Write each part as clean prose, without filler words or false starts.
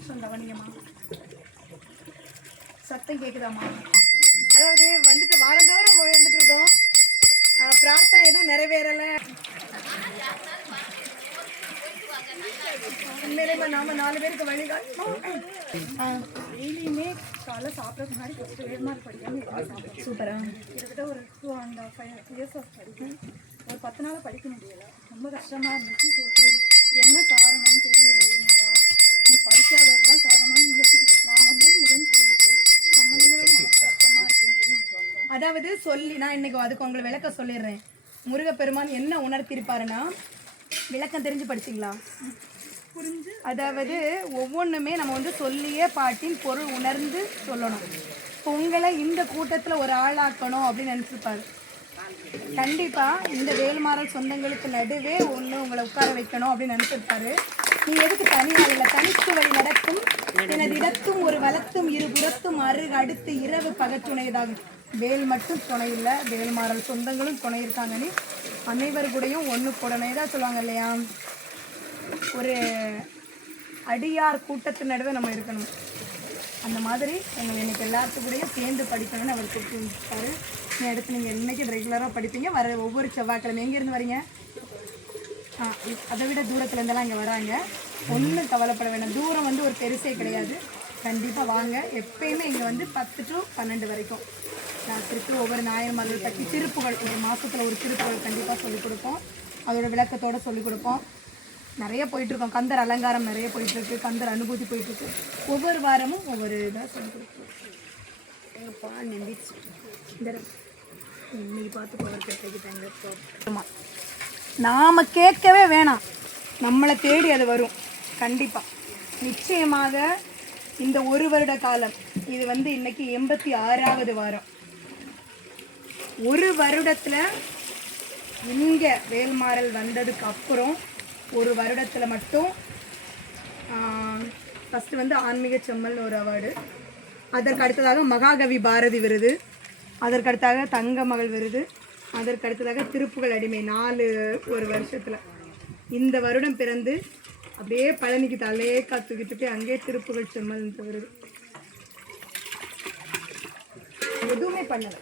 நிமிஷம் கவனிங்கம்மா. சத்தம் கேட்குதாம்மா? அதாவது வந்துட்டு வாரந்தோறும் வந்துட்டு இருக்கோம், பிரார்த்தனை எதுவும் நிறைவேறலை. உண்மையிலேயே நாம 4 பேருக்கு வழிகாட்டணும். டெய்லியுமே காலை சாப்பிட்றதுக்கு முன்னாடி ஃபஸ்ட்டு வேல்மார்க் படிக்காமல் சாப்பிடுவோம். சூப்பராக கிட்டத்தட்ட ஒரு 2.5 years படிக்கும். ஒரு 10 நாள் படிக்க முடியலை, ரொம்ப கஷ்டமாக இருந்துச்சு. என்ன காரணம்னு தெரியலைங்களா, நீ படிக்காததுதான் காரணம். நீங்கள் நான் வந்து முருகன் கோயிலுக்கு சம்மந்தமே கஷ்டமாக இருக்குன்னு சொல்லி. அதாவது சொல்லி நான் இன்னைக்கு அதுக்கு உங்களை விளக்க சொல்லிடுறேன். முருகப்பெருமான் என்ன உணர்த்திருப்பாருன்னா, விளக்கம் தெரிஞ்சு படிச்சிங்களா? புரிஞ்சு. அதாவது ஒவ்வொன்றுமே நம்ம வந்து சொல்லியே பாட்டின் பொருள் உணர்ந்து சொல்லணும். இப்போ உங்களை இந்த கூட்டத்தில் ஒரு ஆளாக்கணும் அப்படின்னு நினச்சிருப்பாரு. கண்டிப்பாக இந்த வேல்மாறல் சொந்தங்களுக்கு நடுவே ஒன்று உங்களை உட்கார வைக்கணும் அப்படின்னு நினச்சிருப்பாரு. நீ எதுக்கு தனியாக இல்லை, தனித்து வழி நடக்கும் எனது இடத்தும் ஒரு வளத்தும் இருபுறத்தும் அடுத்து இரவு பகத்துணையதாகும். வேல் மட்டும் துணை இல்லை, வேல்மாறல் சொந்தங்களும் துணை இருக்காங்கன்னு அனைவர் கூடயும் ஒன்று கூடனே தான் சொல்லுவாங்க இல்லையா. ஒரு அடியார் கூட்டத்து நடுவே நம்ம இருக்கணும். அந்த மாதிரி எங்கள் எனக்கு எல்லாத்துக்கூடையும் சேர்ந்து படிக்கணும்னு அவர் கொடுத்துருக்காரு. இந்த இடத்துல நீங்கள் இன்றைக்கி ரெகுலராக படிப்பீங்க. வர ஒவ்வொரு செவ்வாய்க்கிழமை எங்கேருந்து வரீங்க? அதை விட தூரத்துலேருந்தெல்லாம் இங்கே வராங்க. ஒன்றும் கவலைப்பட வேண்டாம், தூரம் வந்து ஒரு பெருசே கிடையாது. கண்டிப்பாக வாங்க. எப்பயுமே இங்கே வந்து 10 to 12 வரைக்கும் ராத்திரிக்கு ஒவ்வொரு நாயன்மார்கள் பற்றி திருப்புகள், ஒரு மாதத்தில் ஒரு திருப்புகள் கண்டிப்பாக சொல்லிக் கொடுப்போம். அதோட விளக்கத்தோடு சொல்லிக் கொடுப்போம். நிறைய போயிட்டுருக்கோம். கந்தர் அலங்காரம் நிறைய போயிட்டுருக்கு, கந்தர் அனுபூதி போயிட்டுருக்கு. ஒவ்வொரு வாரமும் ஒவ்வொரு இதாக சொல்லிக் கொடுப்போம். எங்கப்பா நம்பிச்சு இன்னைக்கு பார்த்து போகிறதுக்கு நாம் கேட்கவே வேணாம், நம்மளை தேடி அது வரும். கண்டிப்பாக நிச்சயமாக இந்த 1 வருட காலம் இது வந்து இன்னைக்கு 86வது வாரம். 1 வருடத்தில் இங்கே வேல்மாறல் வந்ததுக்கு அப்புறம் 1 வருடத்தில் மட்டும் ஃபஸ்ட்டு வந்து ஆன்மீக செம்மல்னு ஒரு அவார்டு, அதற்கு அடுத்ததாக மகாகவி பாரதி விருது, அதற்கு அடுத்ததாக தங்க மகள் விருது, அதற்கு அடுத்ததாக திருப்புகழ் அடிமை 4 ஒரு வருஷத்தில். இந்த வருடம் பிறந்து அப்படியே பழனிக்கு தலையே காத்துக்கிட்டு போய் அங்கேயே திருப்புகழ் செம்மல் விருது. எதுவுமே பண்ணலை.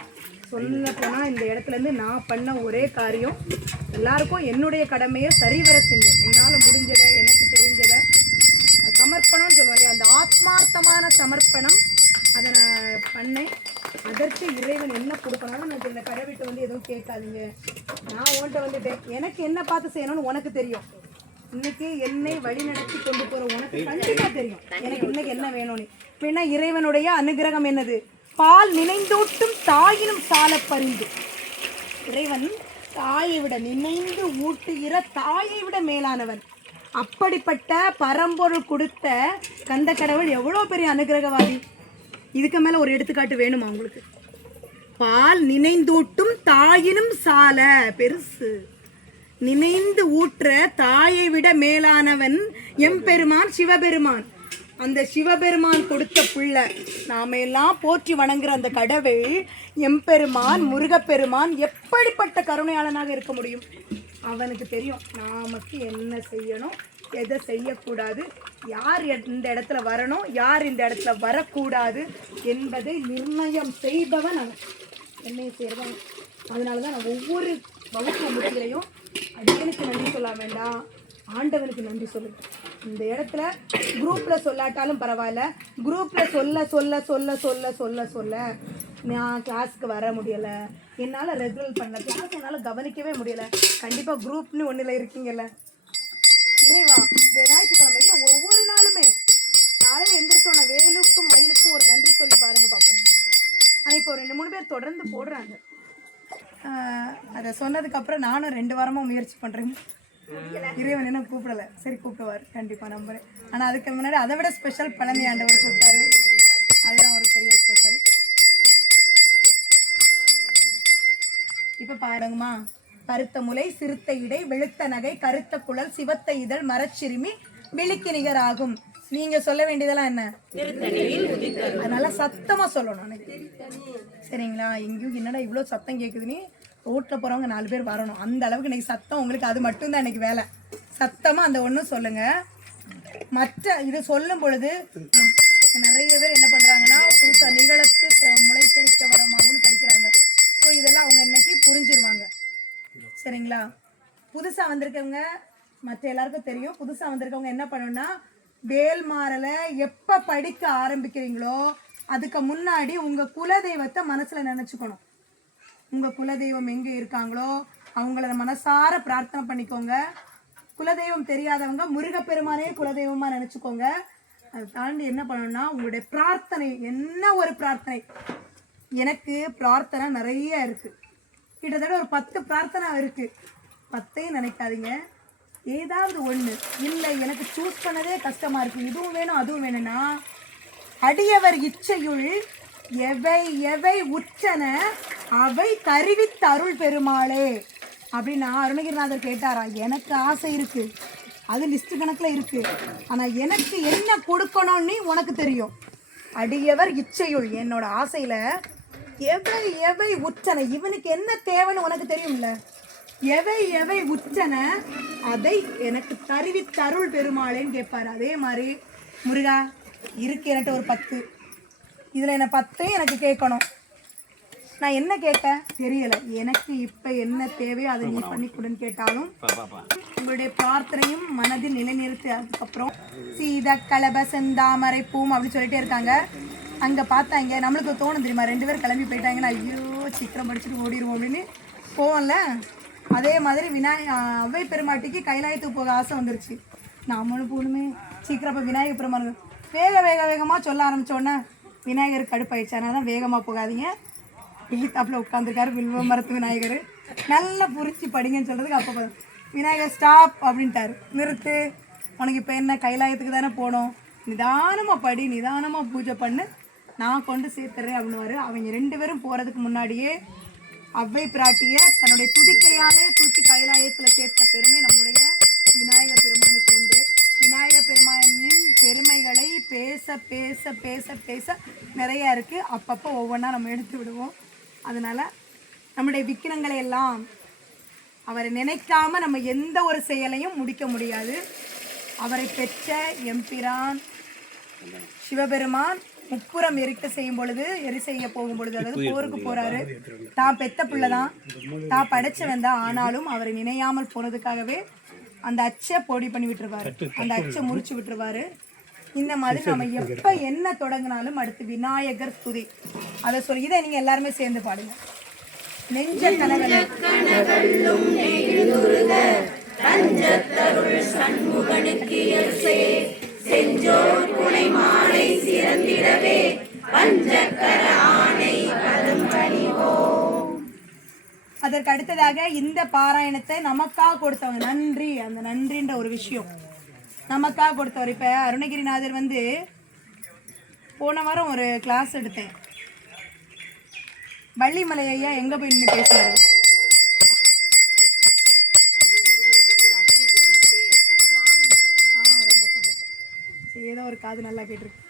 சொல்ல போனால் இந்த இடத்துலேருந்து நான் பண்ண ஒரே காரியம், எல்லாருக்கும் என்னுடைய கடமையை சரிவர செஞ்சேன். என்னால் முடிஞ்சதை, எனக்கு தெரிஞ்சதை சமர்ப்பணம்னு சொல்லுவோம் இல்லையா, அந்த ஆத்மார்த்தமான சமர்ப்பணம் அதை நான் பண்ணேன். அதற்கு இறைவன் என்ன கொடுக்கணும். நான் இந்த கடை விட்டு வந்து எதுவும் கேட்காதீங்க, நான் உன்கிட்ட வந்துட்டேன், எனக்கு என்ன பார்த்து செய்யணும்னு உனக்கு தெரியும். இன்னைக்கு என்னை வழி நடத்தி கொண்டு போகிற உனக்கு கண்டிப்பாக தெரியும் எனக்கு இன்னைக்கு என்ன வேணும்னு. பின்ன இறைவனுடைய அனுகிரகம் என்னது? பால் நினைந்தூட்டும் தாயினும் சால பறிந்து. இறைவன் தாயை விட நினைந்து ஊட்டுகிற தாயை விட மேலானவன். அப்படிப்பட்ட பரம்பொருள் கொடுத்த கந்த கடவுள் எவ்வளோ பெரிய அனுகிரகவாதி. இதுக்கு மேலே ஒரு எடுத்துக்காட்டு வேணுமா உங்களுக்கு? பால் நினைந்தூட்டும் தாயினும் சால பெருசு. நினைந்து ஊற்ற தாயை விட மேலானவன் எம்பெருமான் சிவபெருமான். அந்த சிவபெருமான் கொடுத்த பிள்ளை நாம எல்லாம் போற்றி வணங்குற அந்த கடவுள் எம்பெருமான் முருகப்பெருமான் எப்படிப்பட்ட கருணையாளனாக இருக்க முடியும்? அவனுக்கு தெரியும் நமக்கு என்ன செய்யணும், எதை செய்யக்கூடாது, யார் இந்த இடத்துல வரணும், யார் இந்த இடத்துல வரக்கூடாது என்பதை நிர்ணயம் செய்பவன் அவன். என்னையை செய்கிறவன். அதனால தான் நான் ஒவ்வொரு வகுப்பு முடிகளையும் அடியனுக்கு நன்றி சொல்ல வேண்டாம், ஆண்டவனுக்கு நன்றி சொல்லுங்க. இந்த இடத்துல குரூப்பில் சொல்லாட்டாலும் பரவாயில்ல, குரூப்பில் சொல்ல சொல்ல சொல்ல சொல்ல சொல்ல சொல்ல நான் கிளாஸுக்கு வர முடியலை, என்னால் ரெகுலர் பண்ணல, கிளாஸ் என்னால் கவனிக்கவே முடியலை. கண்டிப்பாக குரூப்னு ஒன்றில் இருக்கீங்கல்ல, இறைவா ஞாயிற்றுக்கிழமையில் ஒவ்வொரு நாளுமே நாளே எந்திரிச்சோன்னா வேலுக்கும் மயிலுக்கும் ஒரு நன்றி சொல்லி பாருங்கள் பார்ப்போம். ஆனால் இப்போ 2-3 பேர் தொடர்ந்து போடுறாங்க. அதை சொன்னதுக்கப்புறம் நானும் 2 வாரமாக முயற்சி பண்ணுறேன். இறைவன் என்ன கூப்பிடலை, சரி கூப்பிடுவார் கண்டிப்பாக நம்புறேன். ஆனால் அதுக்கு முன்னாடி அதை விட ஸ்பெஷல் பழனி ஆண்டவர் கூப்பிட்டாரு, அதுதான் ஒரு பெரிய ஸ்பெஷல். இப்போ பாருங்கம்மா, கருத்த முலை சிறுத்த இடை வெளுத்த நகை கருத்த குழல் சிவத்த இதழ் மரச்சிறுமி விழிக்கு நிகர் ஆகும். நீங்க சொல்ல வேண்டியதெல்லாம் என்ன? அதனால சத்தமா சொல்லணும் சரிங்களா? எங்கேயும் என்னடா இவ்வளோ சத்தம் கேட்குதுன்னு ரோட்டில் போகிறவங்க 4 பேர் வரணும். அந்த அளவுக்கு இன்னைக்கு சத்தம் உங்களுக்கு, அது மட்டும்தான் இன்னைக்கு வேலை. சத்தமாக அந்த ஒன்றும் சொல்லுங்கள். மற்ற இதை சொல்லும் பொழுது நிறைய பேர் என்ன பண்றாங்கன்னா புதுசா நிகழத்து முளை தெரிக்க வரமாகும்னு படிக்கிறாங்க. ஸோ இதெல்லாம் அவங்க இன்னைக்கு புரிஞ்சிருவாங்க. சரிங்களா? புதுசா வந்திருக்கவங்க மற்ற எல்லாருக்கும் தெரியும். புதுசா வந்திருக்கவங்க என்ன பண்ணணும்னா வேல்மாறலை எப்ப படிக்க ஆரம்பிக்கிறீங்களோ அதுக்கு முன்னாடி உங்க குலதெய்வத்தை மனசுல நினைச்சுக்கணும். உங்க குலதெய்வம் எங்க இருக்காங்களோ அவங்கள மனசார பிரார்த்தனை பண்ணிக்கோங்க. குலதெய்வம் தெரியாதவங்க முருகப்பெருமானே குலதெய்வமா நினைச்சுக்கோங்க. அதை தாண்டி என்ன பண்ணணும்னா உங்களுடைய பிரார்த்தனை என்ன ஒரு பிரார்த்தனை. எனக்கு பிரார்த்தனை நிறைய இருக்கு, கிட்டத்தட்ட ஒரு 10 பிரார்த்தனை இருக்கு. 10ஐயும் நினைக்காதீங்க, ஏதாவது ஒண்ணு இல்லை எனக்கு சூஸ் பண்ணதே கஷ்டமா இருக்கு, இதுவும் வேணும் அதுவும் வேணும்னா அடியவர் இச்சையுள் எவை எவை உற்றன அவை தருவித்த அருள் பெருமாளே அப்படின்னா அருணகிரிநாதர் கேட்டாரா? எனக்கு ஆசை இருக்கு, அது லிஸ்ட் கணக்கில் இருக்கு, ஆனால் எனக்கு என்ன கொடுக்கணும்னு உனக்கு தெரியும். அடியவர் இச்சையுள் என்னோட ஆசையில எவை எவை உற்றன, இவனுக்கு என்ன தேவைன்னு உனக்கு தெரியும்ல, எவை எவை உற்றன அதை எனக்கு தருவித்தருள் பெருமாளேன்னு கேட்பாரு. அதே மாதிரி முருகா இருக்கு என்கிட்ட ஒரு 10, இதில் என்ன 10 எனக்கு கேட்கணும். நான் என்ன கேட்டேன் தெரியல, எனக்கு இப்போ என்ன தேவையோ அதை நீ பண்ணி கொடுன்னு கேட்டாலும் உங்களுடைய பிரார்த்தனையும் மனதில் நிலைநிறுத்தி அதுக்கப்புறம் சீத கலப செந்தாமரை பூம் அப்படின்னு சொல்லிட்டே இருக்காங்க. அங்கே பார்த்தாங்க நம்மளுக்கு தோணும் தெரியுமா, 2 பேர் கிளம்பி போயிட்டாங்கன்னா ஐயோ சீக்கிரம் படிச்சுட்டு ஓடிடுவோம் அப்படின்னு போவோம்ல. அதே மாதிரி அவ்வை பெருமாட்டிக்கு கைலாயத்துக்கு போக ஆசை வந்துருச்சு. நாமளும் போகணுமே சீக்கிரம். இப்போ விநாயகர் பெருமாள் வேகமாக சொல்ல ஆரம்பித்தோன்னே விநாயகர் கடுப்பாயிடுச்சு. அதனால தான் வேகமாக போகாதீங்க. எய்தாப்பில் உட்காந்துருக்காரு வில்வ மரத்து விநாயகர், நல்லா புரிச்சு படிங்கன்னு சொல்கிறதுக்கு அப்போ விநாயகர் ஸ்டாப் அப்படின்ட்டாரு, நிறுத்து, உனக்கு இப்போ என்ன கைலாயத்துக்கு தானே போகணும், நிதானமாக படி, நிதானமாக பூஜை பண்ணு, நான் கொண்டு சேர்த்துறேன் அப்படின்னுவாரு. அவங்க 2 பேரும் போகிறதுக்கு முன்னாடியே அவ்வை பிராட்டியை தன்னுடைய துதிக்கையாலே தூக்கி கைலாயத்தில் சேர்த்த பெருமை நம்முடைய விநாயகர் பெருமானுக்கு உண்டு. விநாயகர் பெருமானின் பெருமைகளை பேச பேச பேச பேச நிறையா இருக்குது. அப்பப்போ ஒவ்வொன்றா நம்ம எடுத்து விடுவோம். அதனால் நம்முடைய விக்கிரங்களை எல்லாம் அவரை நினைக்காம நம்ம எந்த ஒரு செயலையும் முடிக்க முடியாது. அவரை பெற்ற எம்பிரான் சிவபெருமான் முப்புறம் எரி செய்ய போகும் பொழுது, அதாவது போருக்கு போறாரு, தான் பெத்த பிள்ளைதான், தான் படைச்சவன் தான், ஆனாலும் அவரை நினையாமல் போனதுக்காகவே அந்த அச்சை பொடி பண்ணி விட்டுருவாரு, அந்த அச்சை முறிச்சு விட்டுருவாரு. இந்த மாதிரி நம்ம எப்ப என்ன தொடங்கினாலும் அடுத்து விநாயகர் துதி அதை சொல்லி இதை நீங்க எல்லாருமே சேர்ந்து பாடுங்க. நெஞ்ச கனகலும் செஞ்சோர் புனை மாலை சிறந்திடவே பஞ்சக்கர ஆணை பதம் பணிவோம். அதற்கு அடுத்ததாக இந்த பாராயணத்தை நமக்காக கொடுத்தவங்க நன்றி, அந்த நன்றின்ற ஒரு விஷயம் நமக்காக கொடுத்தவர். இப்போ அருணகிரிநாதர் வந்து போன வாரம் ஒரு கிளாஸ் எடுத்தேன். வள்ளிமலை ஐயா எங்கே போய் நின்று பேசுவார், ஏதோ ஒரு காது நல்லா கேட்டிருக்கு.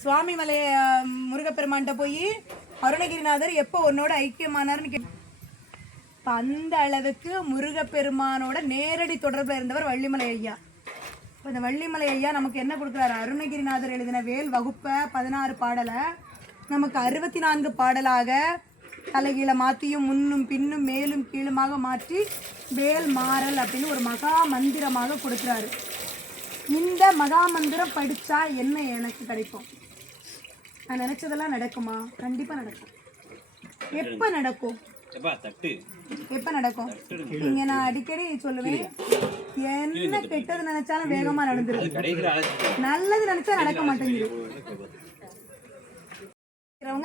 சுவாமி மலை முருகப்பெருமான்கிட்ட போய் அருணகிரிநாதர் எப்போ உன்னோட ஐக்கியமானார்னு அந்த அளவுக்கு முருகப்பெருமானோட நேரடி தொடர்பில் இருந்தவர் வள்ளிமலை ஐயா. இந்த வள்ளிமலை ஐயா நமக்கு என்ன கொடுக்குறாரு, அருணகிரிநாதர் எழுதின வேல் வகுப்பை 16 பாடலை நமக்கு 64 பாடலாக தலைகீழ மாற்றியும் முன்னும் பின்னும் மேலும் கீழுமாக மாற்றி வேல் மாறல் அப்படின்னு ஒரு மகா மந்திரமாக கொடுக்குறாரு. இந்த மகா மந்திரம் படித்தா என்ன எனக்கு கிடைக்கும்? நான் நினைச்சதெல்லாம் நடக்குமா? கண்டிப்பாக நடக்கும். எப்போ நடக்கும்? எப்ப நடக்கும்? இங்க நான் அடிக்கடி சொல்லுவேன், என்ன கெட்டது நினைச்சாலும் வேகமா நடந்துருக்கு, நல்லது நினைச்சா நடக்க மாட்டேங்குது.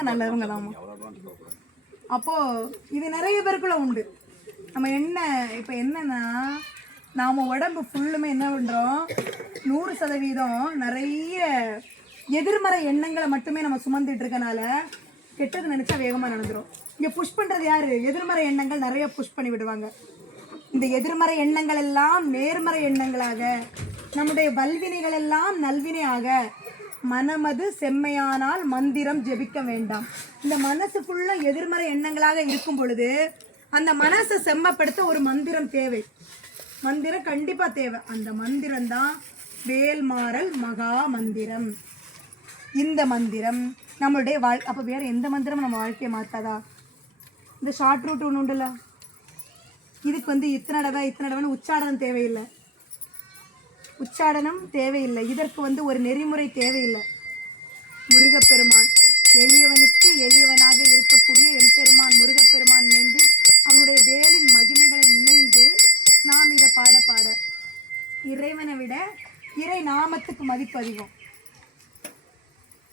நல்லவங்க தாமா. அப்போ இது நிறைய பேருக்குள்ள உண்டு. நம்ம என்ன இப்ப என்னன்னா நாம உடம்பு ஃபுல்லுமே என்ன பண்றோம், 100% நிறைய எதிர்மறை எண்ணங்களை மட்டுமே நம்ம சுமந்துட்டு இருக்கனால கெட்டது நினைச்சா வேகமா நடந்துரும். இங்க புஷ் பண்றது யாரு? எதிர்மறை எண்ணங்கள் நிறைய புஷ் பண்ணி விடுவாங்க. இந்த எதிர்மறை எண்ணங்கள் எல்லாம் நேர்மறை எண்ணங்களாக, நம்முடைய வல்வினைகள் எல்லாம் நல்வினையாக, மனமது செம்மையானால் மந்திரம் ஜெபிக்க வேண்டாம். இந்த மனசுக்குள்ள எதிர்மறை எண்ணங்களாக இருக்கும் பொழுது அந்த மனசை செம்மப்படுத்த ஒரு மந்திரம் தேவை. மந்திரம் கண்டிப்பா தேவை. அந்த மந்திரம் தான் வேல்மாறல் மகா மந்திரம். இந்த மந்திரம் நம்மளுடைய அப்போ வேறு எந்த மந்திரமும் நம்ம வாழ்க்கையை மாற்றாதா? இந்த ஷார்ட் ரூட் ஒன்று உண்டுல்ல, இதுக்கு இத்தனை தடவைன்னு உச்சாடனம் தேவையில்லை. உச்சாடனம் தேவையில்லை. இதற்கு ஒரு நெறிமுறை தேவையில்லை. முருகப்பெருமான் எளியவனுக்கு எளியவனாக இருக்கக்கூடிய எம்பெருமான் முருகப்பெருமான் நினைந்து அவனுடைய வேலின் மகிமைகளை நினைந்து நாம் இதை பாட பாட இறைவனை விட இறை நாமத்துக்கு மதிப்பு அதிகம்.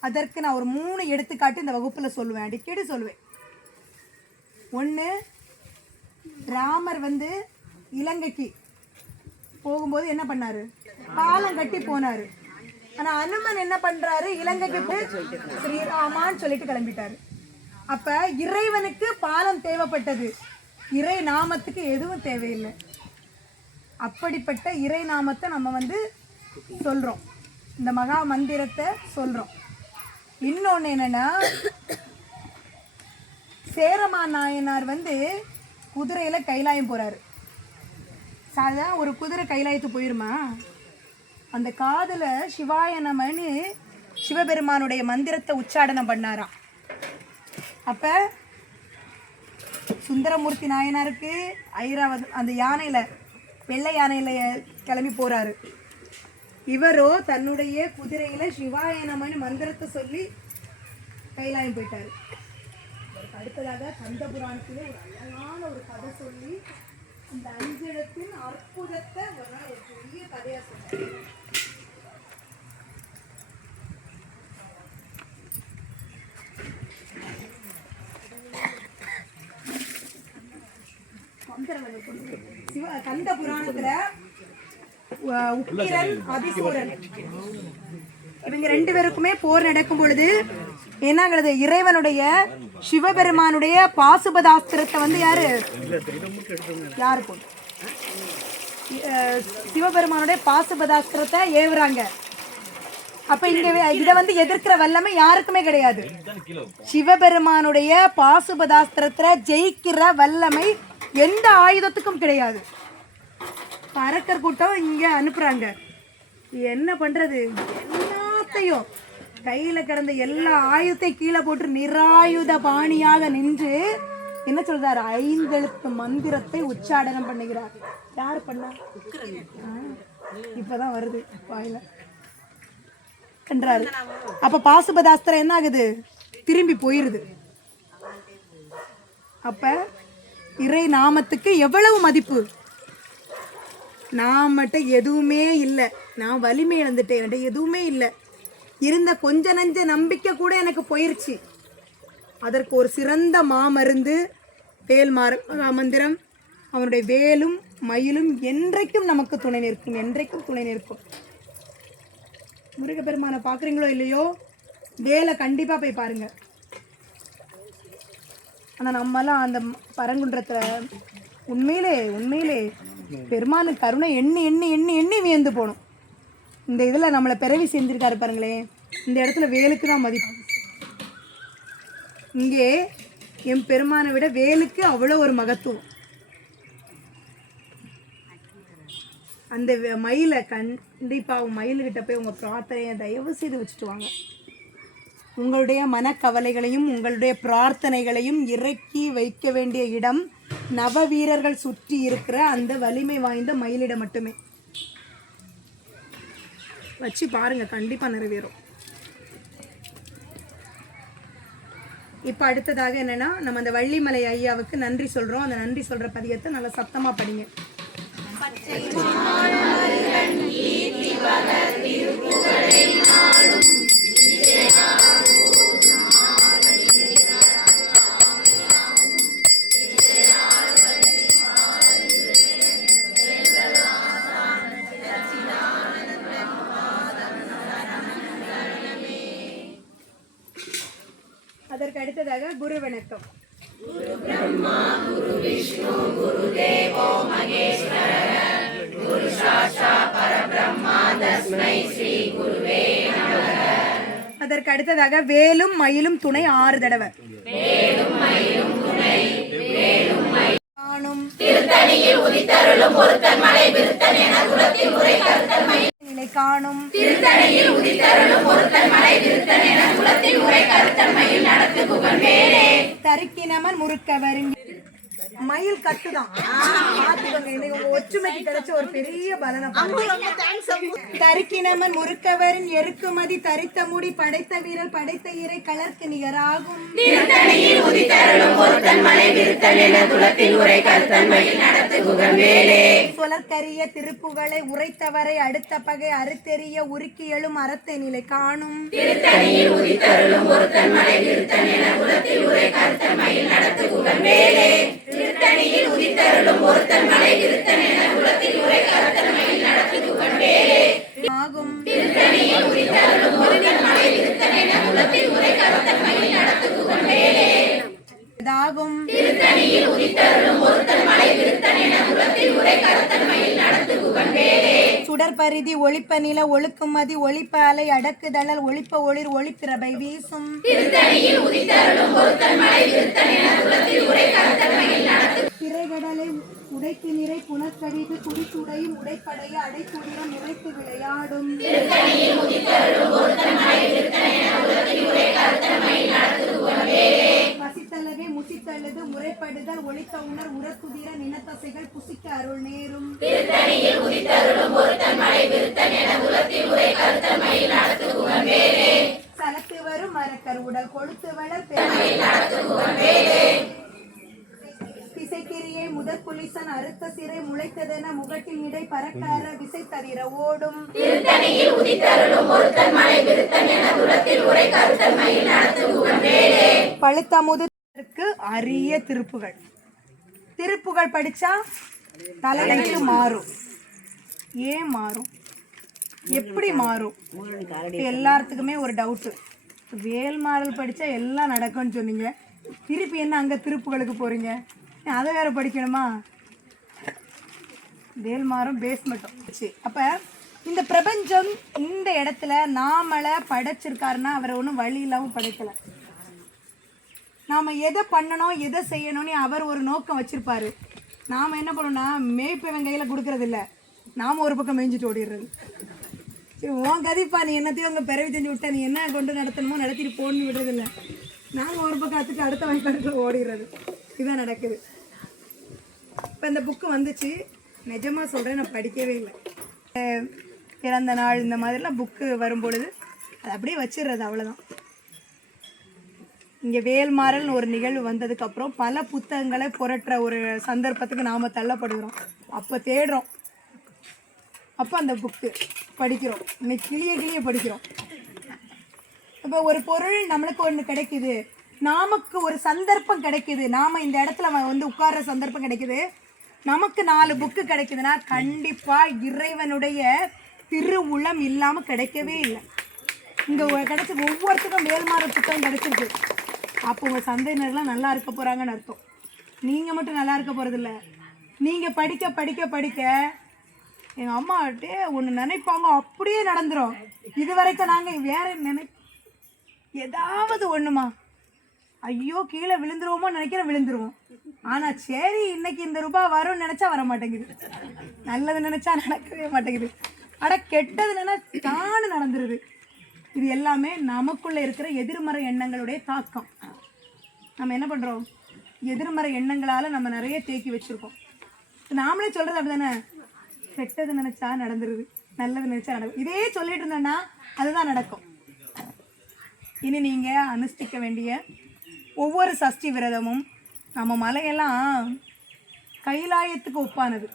அதற்கு நான் ஒரு 3 எடுத்துக்காட்டு இந்த வகுப்பில் சொல்லுவேன், அடிக்கடி சொல்லுவேன். ஒன்று, ராமர் இலங்கைக்கு போகும்போது என்ன பண்ணாரு? பாலம் கட்டி போனாரு. ஆனா அனுமன் என்ன பண்றாரு? இலங்கைக்கு போய் ஸ்ரீராமான்னு சொல்லிட்டு கிளம்பிட்டாரு. அப்ப இறைவனுக்கு பாலம் தேவைப்பட்டது, இறை நாமத்துக்கு எதுவும் தேவையில்லை. அப்படிப்பட்ட இறை நாமத்தை நம்ம சொல்றோம், இந்த மகா மந்திரத்தை சொல்றோம். இன்னொன்னு என்னன்னா, சேரமான் நாயனார் குதிரையில கைலாயம் போறாரு. சாதா ஒரு குதிரை கைலாயத்து போயிருமா? அந்த காதுல சிவாய நமன்னு சிவபெருமானுடைய மந்திரத்தை உச்சாடனம் பண்ணாராம். அப்ப சுந்தரமூர்த்தி நாயனாருக்கு ஐராவத அந்த யானையில வெள்ளை யானையில கிளம்பி போறாரு. இவரோ தன்னுடைய குதிரையில சிவாய நமன்னு மந்திரத்தை சொல்லி கைலாயம் போயிட்டாரு. அடுத்ததாக கந்த புராணத்திலே ஒரு அழகான ஒரு கதை சொல்லி இந்த 5 இடத்தின் அற்புதத்தை ஒரு பெரிய கதையா சொன்னார். கந்த புராணத்துல உக்கிரன் அதிசூரன் இவங்க 2 பேருக்குமே போர் நடக்கும் பொழுது என்னங்கிறது, இறைவனுடைய சிவபெருமானுடைய பாசுபதாஸ்திரத்தை யாரு சிவபெருமானுடைய பாசுபதாஸ்திரத்தை ஏவுறாங்க. அப்ப இங்க இதை எதிர்க்கிற வல்லமை யாருக்குமே கிடையாது. சிவபெருமானுடைய பாசுபதாஸ்திரத்தை ஜெயிக்கிற வல்லமை எந்த ஆயுதத்துக்கும் கிடையாது. பறக்கர் கூட்டம் இங்க அனுப்புறாங்க. என்ன பண்றது? எல்லாத்தையும் கையில கிடந்த எல்லா ஆயுதத்தையும் கீழே போட்டு நிராயுத பாணியாக நின்று என்ன சொல்றாரு? 5 எழுத்து மந்திரத்தை உச்சாடனம் பண்ணுகிறார். யார் பண்ணா? இப்பதான் வருது வாயில என்றாரு. அப்ப பாசுபதாஸ்திரம் என்ன ஆகுது? திரும்பி போயிருது. அப்ப இறை நாமத்துக்கு எவ்வளவு மதிப்பு! நான் மட்டும் எதுவுமே இல்லை, நான் வலிமை இழந்துட்டேன், என்கிட்ட எதுவுமே இல்லை, இருந்த கொஞ்ச நஞ்ச நம்பிக்கை கூட எனக்கு போயிருச்சு. அதற்கு ஒரு சிறந்த மாமருந்து மந்திரம். அவனுடைய வேலும் மயிலும் என்றைக்கும் நமக்கு துணை நிற்கும், என்றைக்கும் துணை நிற்கும். முருகப்பெருமானை பார்க்குறீங்களோ இல்லையோ, வேலை கண்டிப்பாக போய் பாருங்க. ஆனால் நம்மலாம் அந்த பரங்குன்றத்தில் உண்மையிலே பெருமானு கருணை எண்ணி எண்ணி எண்ணி எண்ணி வியந்து போகணும். இந்த இதில் நம்மளை பிறவி செஞ்சுருக்காரு பாருங்களேன். இந்த இடத்துல வேலுக்கு தான் மதிப்பு. இங்கே என் பெருமானை விட வேலுக்கு அவ்வளோ ஒரு மகத்துவம். அந்த மயிலை கண்டிப்பாக மயிலுக்கிட்ட போய் உங்கள் பிரார்த்தனையை தயவு செய்து வச்சுட்டு வாங்க. உங்களுடைய மனக்கவலைகளையும் உங்களுடைய பிரார்த்தனைகளையும் இறக்கி வைக்க வேண்டிய இடம் நவ வீரர்கள் சுற்றி இருக்கிற அந்த வலிமை வாய்ந்த மயிலிடம் மட்டுமே. வச்சு பாருங்க, கண்டிப்பா நிறைவேறும். இப்ப அடுத்ததாக என்னன்னா, நம்ம அந்த வள்ளிமலை ஐயாவுக்கு நன்றி சொல்றோம். அந்த நன்றி சொல்ற பதியத்தை நல்லா சத்தமா படிங்க. அதற்கு அடுத்ததாக குரு வணக்கம். குரு பிரம்மா குரு விஷ்ணு குரு தேவோ மகேஸ்வரः குரு சாட்சாத் பரபிரம்மா தஸ்மை ஸ்ரீ குருவே நமः. அதற்கு அடுத்ததாக வேலும் மயிலும் துணை 6 தடவை. வேலும் மயிலும் துணை வேலும் திருத்தணியில் உதித்தருளும் ஒருத்தன் மலை விருத்தன் என குலத்தில் முறை கருத்தன் மயில் நிலை காணும். தரிக்கினமன் முறுக்கவரின் மயில் கட்டுதான். பாத்துக்கோங்க, இன்னைக்கு உங்க ஒற்றுமைக்கு கிடைச்ச ஒரு பெரிய பலனை. தரிக்கினமன் முறுக்கவரின் எருக்குமதி தரித்த முடி படைத்த வீரல் படைத்த இறை கலர்க்கு நிகராகும். சுழற்கரிய திருப்புகளை உரைத்தவரை அடுத்த பகை அறுத்தெறிய உருக்கி எழும் அறத்தை நிலை காணும். ஆகும். இதாகும். சுடற்பரிதி ஒளிப்ப நில ஒழுக்குமதி ஒளிப்ப அலை அடக்குதழல் ஒளிப்ப ஒளிர் ஒளிப்பிரபை வீசும். திரைகடலை உடைத்து நிறை புனற்கடிது குடித்துடையும் உடைப்படைய அடைத்துடிரம் உடைத்து விளையாடும். பசித்தளவே முசித்தழுது முறைப்படுதல் ஒளித்த உணர் உரத்துதிர நினத்தசைகள் புசிக்க அருள் நேரும். சலத்து வரும் மரக்கர் உடல் கொழுத்து வளர் திசைக்கிரியை முதற் புலிசன் அறுத்த சிறை முளைத்ததென முகட்டின் இடை பறக்கார விசை தவிர ஓடும். பழுத்தமுதுக்கு அரிய திருப்புகள். திருப்புகள் படிச்சா தலைக்கு மாறும். ஏன் மாறும், எப்படி மாறும்? எல்லாத்துக்குமே ஒரு டவுட்டு. வேல் மாறல் படிச்சா எல்லாம் நடக்கும்னு சொன்னீங்க, திருப்பி என்ன அங்கே திருப்புகளுக்கு போறீங்க? அதை வேற படிக்கணுமா? வேல்மாரம் பேஸ்மெண்ட்டும். அப்போ இந்த பிரபஞ்சம் இந்த இடத்துல நாமளை படைச்சிருக்காருன்னா அவரை ஒன்றும் வழி இல்லாமல் படைக்கலை. நாம் எதை பண்ணணும் எதை செய்யணும்னு அவர் ஒரு நோக்கம் வச்சுருப்பாரு. நாம் என்ன பண்ணோம்னா மேய்ப்பவன் கையில் கொடுக்கறதில்ல, நாம் ஒரு பக்கம் மேய்ஞ்சிட்டு ஓடிடுறது. சரி உன் கதிப்பா, நீ என்னத்தையும் அங்கே பிறவி செஞ்சு விட்டா, நீ என்ன கொண்டு நடத்தணுமோ நடத்திட்டு போன்னு விடுறதில்ல. நாங்கள் ஒரு பக்கம் அதுக்கு அடுத்த வயக்காட்டுக்குள்ள ஓடிடுறது. இதுதான் நடக்குது. இப்போ இந்த புக்கு வந்துச்சு, நிஜமாக சொல்கிறேன், நான் படிக்கவே இல்லை. பிறந்த நாள் இந்த மாதிரிலாம் புக்கு வரும்பொழுது அதை அப்படியே வச்சிடுறது, அவ்வளோதான். இங்கே வேல்மாறல்னு ஒரு நிகழ்வு வந்ததுக்கப்புறம் பல புத்தகங்களை புரட்டுற ஒரு சந்தர்ப்பத்துக்கு நாம் தள்ளப்படுகிறோம். அப்போ தேடுறோம், அப்போ அந்த புக்கு படிக்கிறோம். இன்னைக்கு கிளிய படிக்கிறோம். இப்போ ஒரு பொருள் நம்மளுக்கு ஒன்று கிடைக்குது, நமக்கு ஒரு சந்தர்ப்பம் கிடைக்குது, நாம் இந்த இடத்துல வந்து உட்கார்ற சந்தர்ப்பம் கிடைக்குது, நமக்கு 4 புக்கு கிடைக்குதுன்னா கண்டிப்பாக இறைவனுடைய திருவுளம் இல்லாமல் கிடைக்கவே இல்லை. இங்கே கிடைச்ச ஒவ்வொருத்துக்கும் வேல்மாறல் புத்தகம் கிடைச்சிருக்கு. அப்போ உங்கள் சந்தையினர்லாம் நல்லா இருக்க போகிறாங்கன்னு அர்த்தம். நீங்கள் மட்டும் நல்லா இருக்க போகிறதில்ல, நீங்கள் படிக்க படிக்க படிக்க எங்கள் அம்மாட்டே ஒன்று நினைப்பாங்க, அப்படியே நடந்துடும். இது வரைக்கும் நாங்கள் வேற ஏதாவது ஒன்றுமா ஐயோ கீழே விழுந்துருவோமோ நினைக்கிற விழுந்துருவோம். ஆனால் சரி இன்னைக்கு இந்த ரூபாய் வரும்னு நினச்சா வர மாட்டேங்குது, நல்லது நினச்சா நடக்கவே மாட்டேங்குது, கெட்டது நினைச்சான்னு நடந்துருது. இது எல்லாமே நமக்குள்ளே இருக்கிற எதிர்மறை எண்ணங்களுடைய தாக்கம். நம்ம என்ன பண்ணுறோம், எதிர்மறை எண்ணங்களால் நம்ம நிறைய தேக்கி வச்சுருக்கோம். நாமளே சொல்கிறது அப்படி தானே, கெட்டது நினச்சா நடந்துருது, நல்லது நினச்சா நடக்கும். இதே சொல்லிட்டு இருந்தோன்னா அதுதான் நடக்கும். இனி நீங்கள் அனுஷ்டிக்க வேண்டிய ஒவ்வொரு சஷ்டி விரதமும் நம்ம மலையெல்லாம் கைலாயத்துக்கு ஒப்பானது.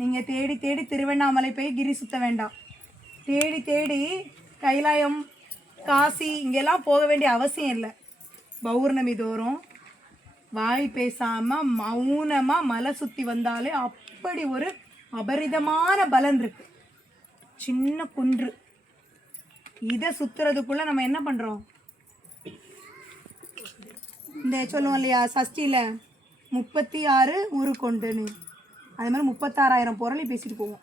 நீங்கள் தேடி தேடி திருவண்ணாமலை போய் கிரி சுத்த வேண்டாம். தேடி தேடி கைலாயம் காசி இங்கெல்லாம் போக வேண்டிய அவசியம் இல்லை. பௌர்ணமி தோறும் வாய் பேசாமல் மௌனமாக மலை சுற்றி வந்தாலே அப்படி ஒரு அபரிதமான பலன் இருக்கு. சின்ன குன்று இதை சுற்றுறதுக்குள்ளே நம்ம என்ன பண்ணுறோம், இந்த சொல்லுவோம் இல்லையா சஷ்டியில் 36 உருக்கொண்டுன்னு, அது மாதிரி 36,000 பொருளை பேசிட்டு போவோம்.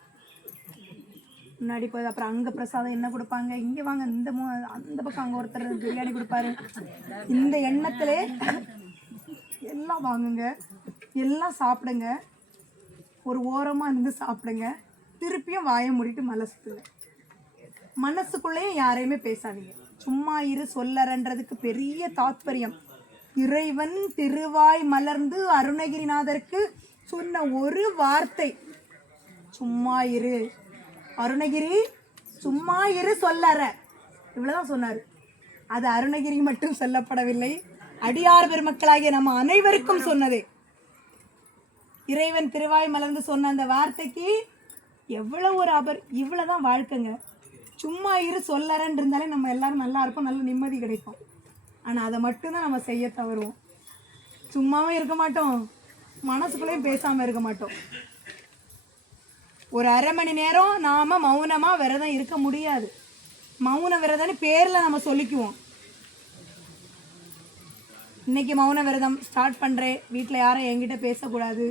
முன்னாடி போய் அப்புறம் அங்கே பிரசாதம் என்ன கொடுப்பாங்க, இங்கே வாங்க இந்த அந்த பக்கம் அங்கே ஒருத்தர் பிரியாணி கொடுப்பாரு. இந்த எண்ணத்திலே எல்லாம் வாங்குங்க, எல்லாம் சாப்பிடுங்க, ஒரு ஓரமாக இருந்து சாப்பிடுங்க, திருப்பியும் வாயை மூடிட்டு மலை சுற்றுங்க. மனசுக்குள்ளேயும் யாரையுமே பேசாதீங்க. சும்மா இரு சொல்லறன்றதுக்கு பெரிய தாத்பரியம். இறைவன் திருவாய் மலர்ந்து அருணகிரிநாதருக்கு சொன்ன ஒரு வார்த்தை, சும்மா இரு அருணகிரி, சும்மா இரு சொல்லற, இவ்வளவுதான் சொன்னார். அது அருணகிரி மட்டும் சொல்லப்படவில்லை, அடியார் பெருமக்களாகிய நம்ம அனைவருக்கும் சொன்னதே. இறைவன் திருவாய் மலர்ந்து சொன்ன அந்த வார்த்தைக்கு எவ்வளவு ஒரு இவ்வளவுதான் வாழ்க்கைங்க. சும்மா இரு சொல்லறன்னு இருந்தாலே நம்ம எல்லாரும் நல்லா இருப்போம், நல்ல நிம்மதி கிடைக்கும். ஆனால் அதை மட்டும்தான் நம்ம செய்ய தவறுவோம். சும்மாவும் இருக்க மாட்டோம், மனசுக்குள்ளேயும் பேசாமல் இருக்க மாட்டோம். ஒரு அரை மணி நேரம் நாம் மௌனமாக விரதம் இருக்க முடியாது. மௌன விரதம்னு பேரில் நம்ம சொல்லிக்குவோம். இன்னைக்கு மௌன விரதம் ஸ்டார்ட் பண்ணுறேன், வீட்டில் யாரும் என்கிட்ட பேசக்கூடாது,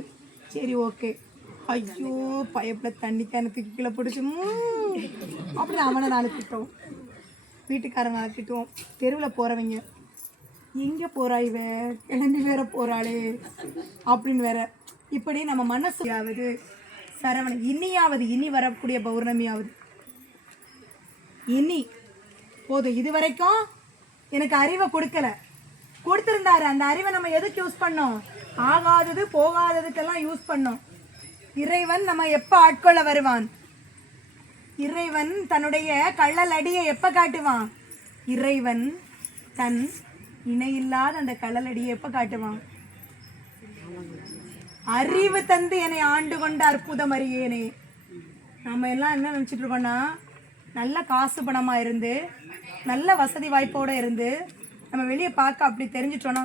சரி ஓகே. ஐயோ பயப்பில் தண்ணி கேனத்துக்கு கீழே பிடிச்சி அப்படி அவனை நாலு திட்டோம், வீட்டுக்காரன் நாலு திட்டுவோம். தெருவில் போகிறவங்க எங்கே போகிறா இவ, கிளம்பி வேற போகிறாளே அப்படின்னு வேற. இப்படி நம்ம மனசு சரவணன் இனியாவது, இனி வரக்கூடிய பௌர்ணமியாவது இனி போதும். இது வரைக்கும் எனக்கு அறிவை கொடுத்துருந்தாரு. அந்த அறிவை நம்ம எதுக்கு யூஸ் பண்ணோம்? ஆகாதது போகாததுக்கெல்லாம் யூஸ் பண்ணோம். இறைவன் நம்ம எப்ப ஆட்கொள்ள வருவான்? இறைவன் தன்னுடைய கள்ளல் அடியை எப்ப காட்டுவான்? இறைவன் தன் இணையில்லாத அந்த கள்ளல் அடியை எப்ப காட்டுவான்? அறிவு தந்து என்னை ஆண்டு கொண்ட அற்புதம் அறியேனே. நம்ம எல்லாம் என்ன நினைச்சிட்டு இருக்கோம்னா, நல்ல காசு பணமா இருந்து, நல்ல வசதி வாய்ப்போட இருந்து, நம்ம வெளியே பார்க்க அப்படி தெரிஞ்சிட்டோன்னா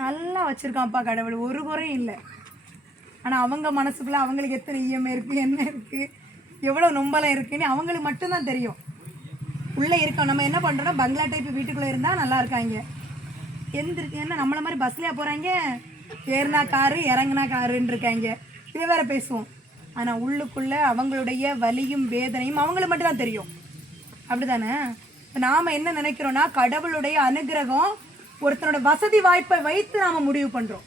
நல்லா வச்சிருக்கான்ப்பா கடவுள், ஒரு குறையும் இல்லை. ஆனால் அவங்க மனசுக்குள்ள அவங்களுக்கு எத்தனை இஎம்ஐ இருக்குது, என்ன இருக்குது, எவ்வளோ நொம்பலம் இருக்குன்னு அவங்களுக்கு மட்டும்தான் தெரியும். உள்ளே இருக்கோம். நம்ம என்ன பண்ணுறோன்னா, பங்களா டைப்பு வீட்டுக்குள்ளே இருந்தால் நல்லா இருக்காங்க. என்ன நம்மளை மாதிரி பஸ்லையா போகிறாங்க, ஏறினா காரு இறங்குனா காருன்னு இருக்காங்க, இதை வேற பேசுவோம். ஆனால் உள்ளுக்குள்ளே அவங்களுடைய வலியும் வேதனையும் அவங்களுக்கு மட்டும்தான் தெரியும். அப்படி தானே? இப்போ நாம் என்ன நினைக்கிறோன்னா, கடவுளுடைய அனுகிரகம் ஒருத்தனோட வசதி வாய்ப்பை வைத்து நாம் முடிவு பண்ணுறோம்.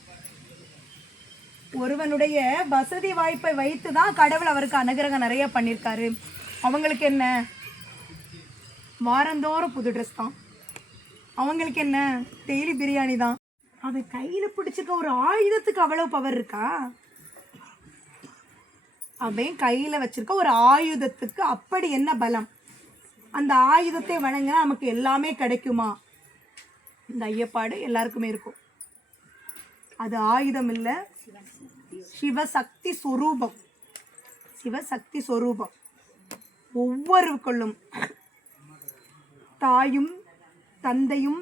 ஒருவனுடைய வசதி வாய்ப்பை வைத்து தான் கடவுள் அவருக்கு அனுகிரகம் நிறைய பண்ணியிருக்காரு. அவங்களுக்கு என்ன, வாரந்தோறும் புது ட்ரெஸ் தான். அவங்களுக்கு என்ன, டெய்லி பிரியாணி தான். அதை கையில் பிடிச்சிக்க ஒரு ஆயுதத்துக்கு அவ்வளோ பவர் இருக்கா? அவன் கையில் வச்சிருக்க ஒரு ஆயுதத்துக்கு அப்படி என்ன பலம்? அந்த ஆயுதத்தை வணங்கினா நமக்கு எல்லாமே கிடைக்குமா? இந்த ஐயப்பாடு எல்லாருக்குமே இருக்கும். அது ஆயுதம் இல்லை, சிவசக்தி சொரூபம். சிவசக்தி சொரூபம் ஒவ்வொருக்குள்ளும் தாயும் தந்தையும்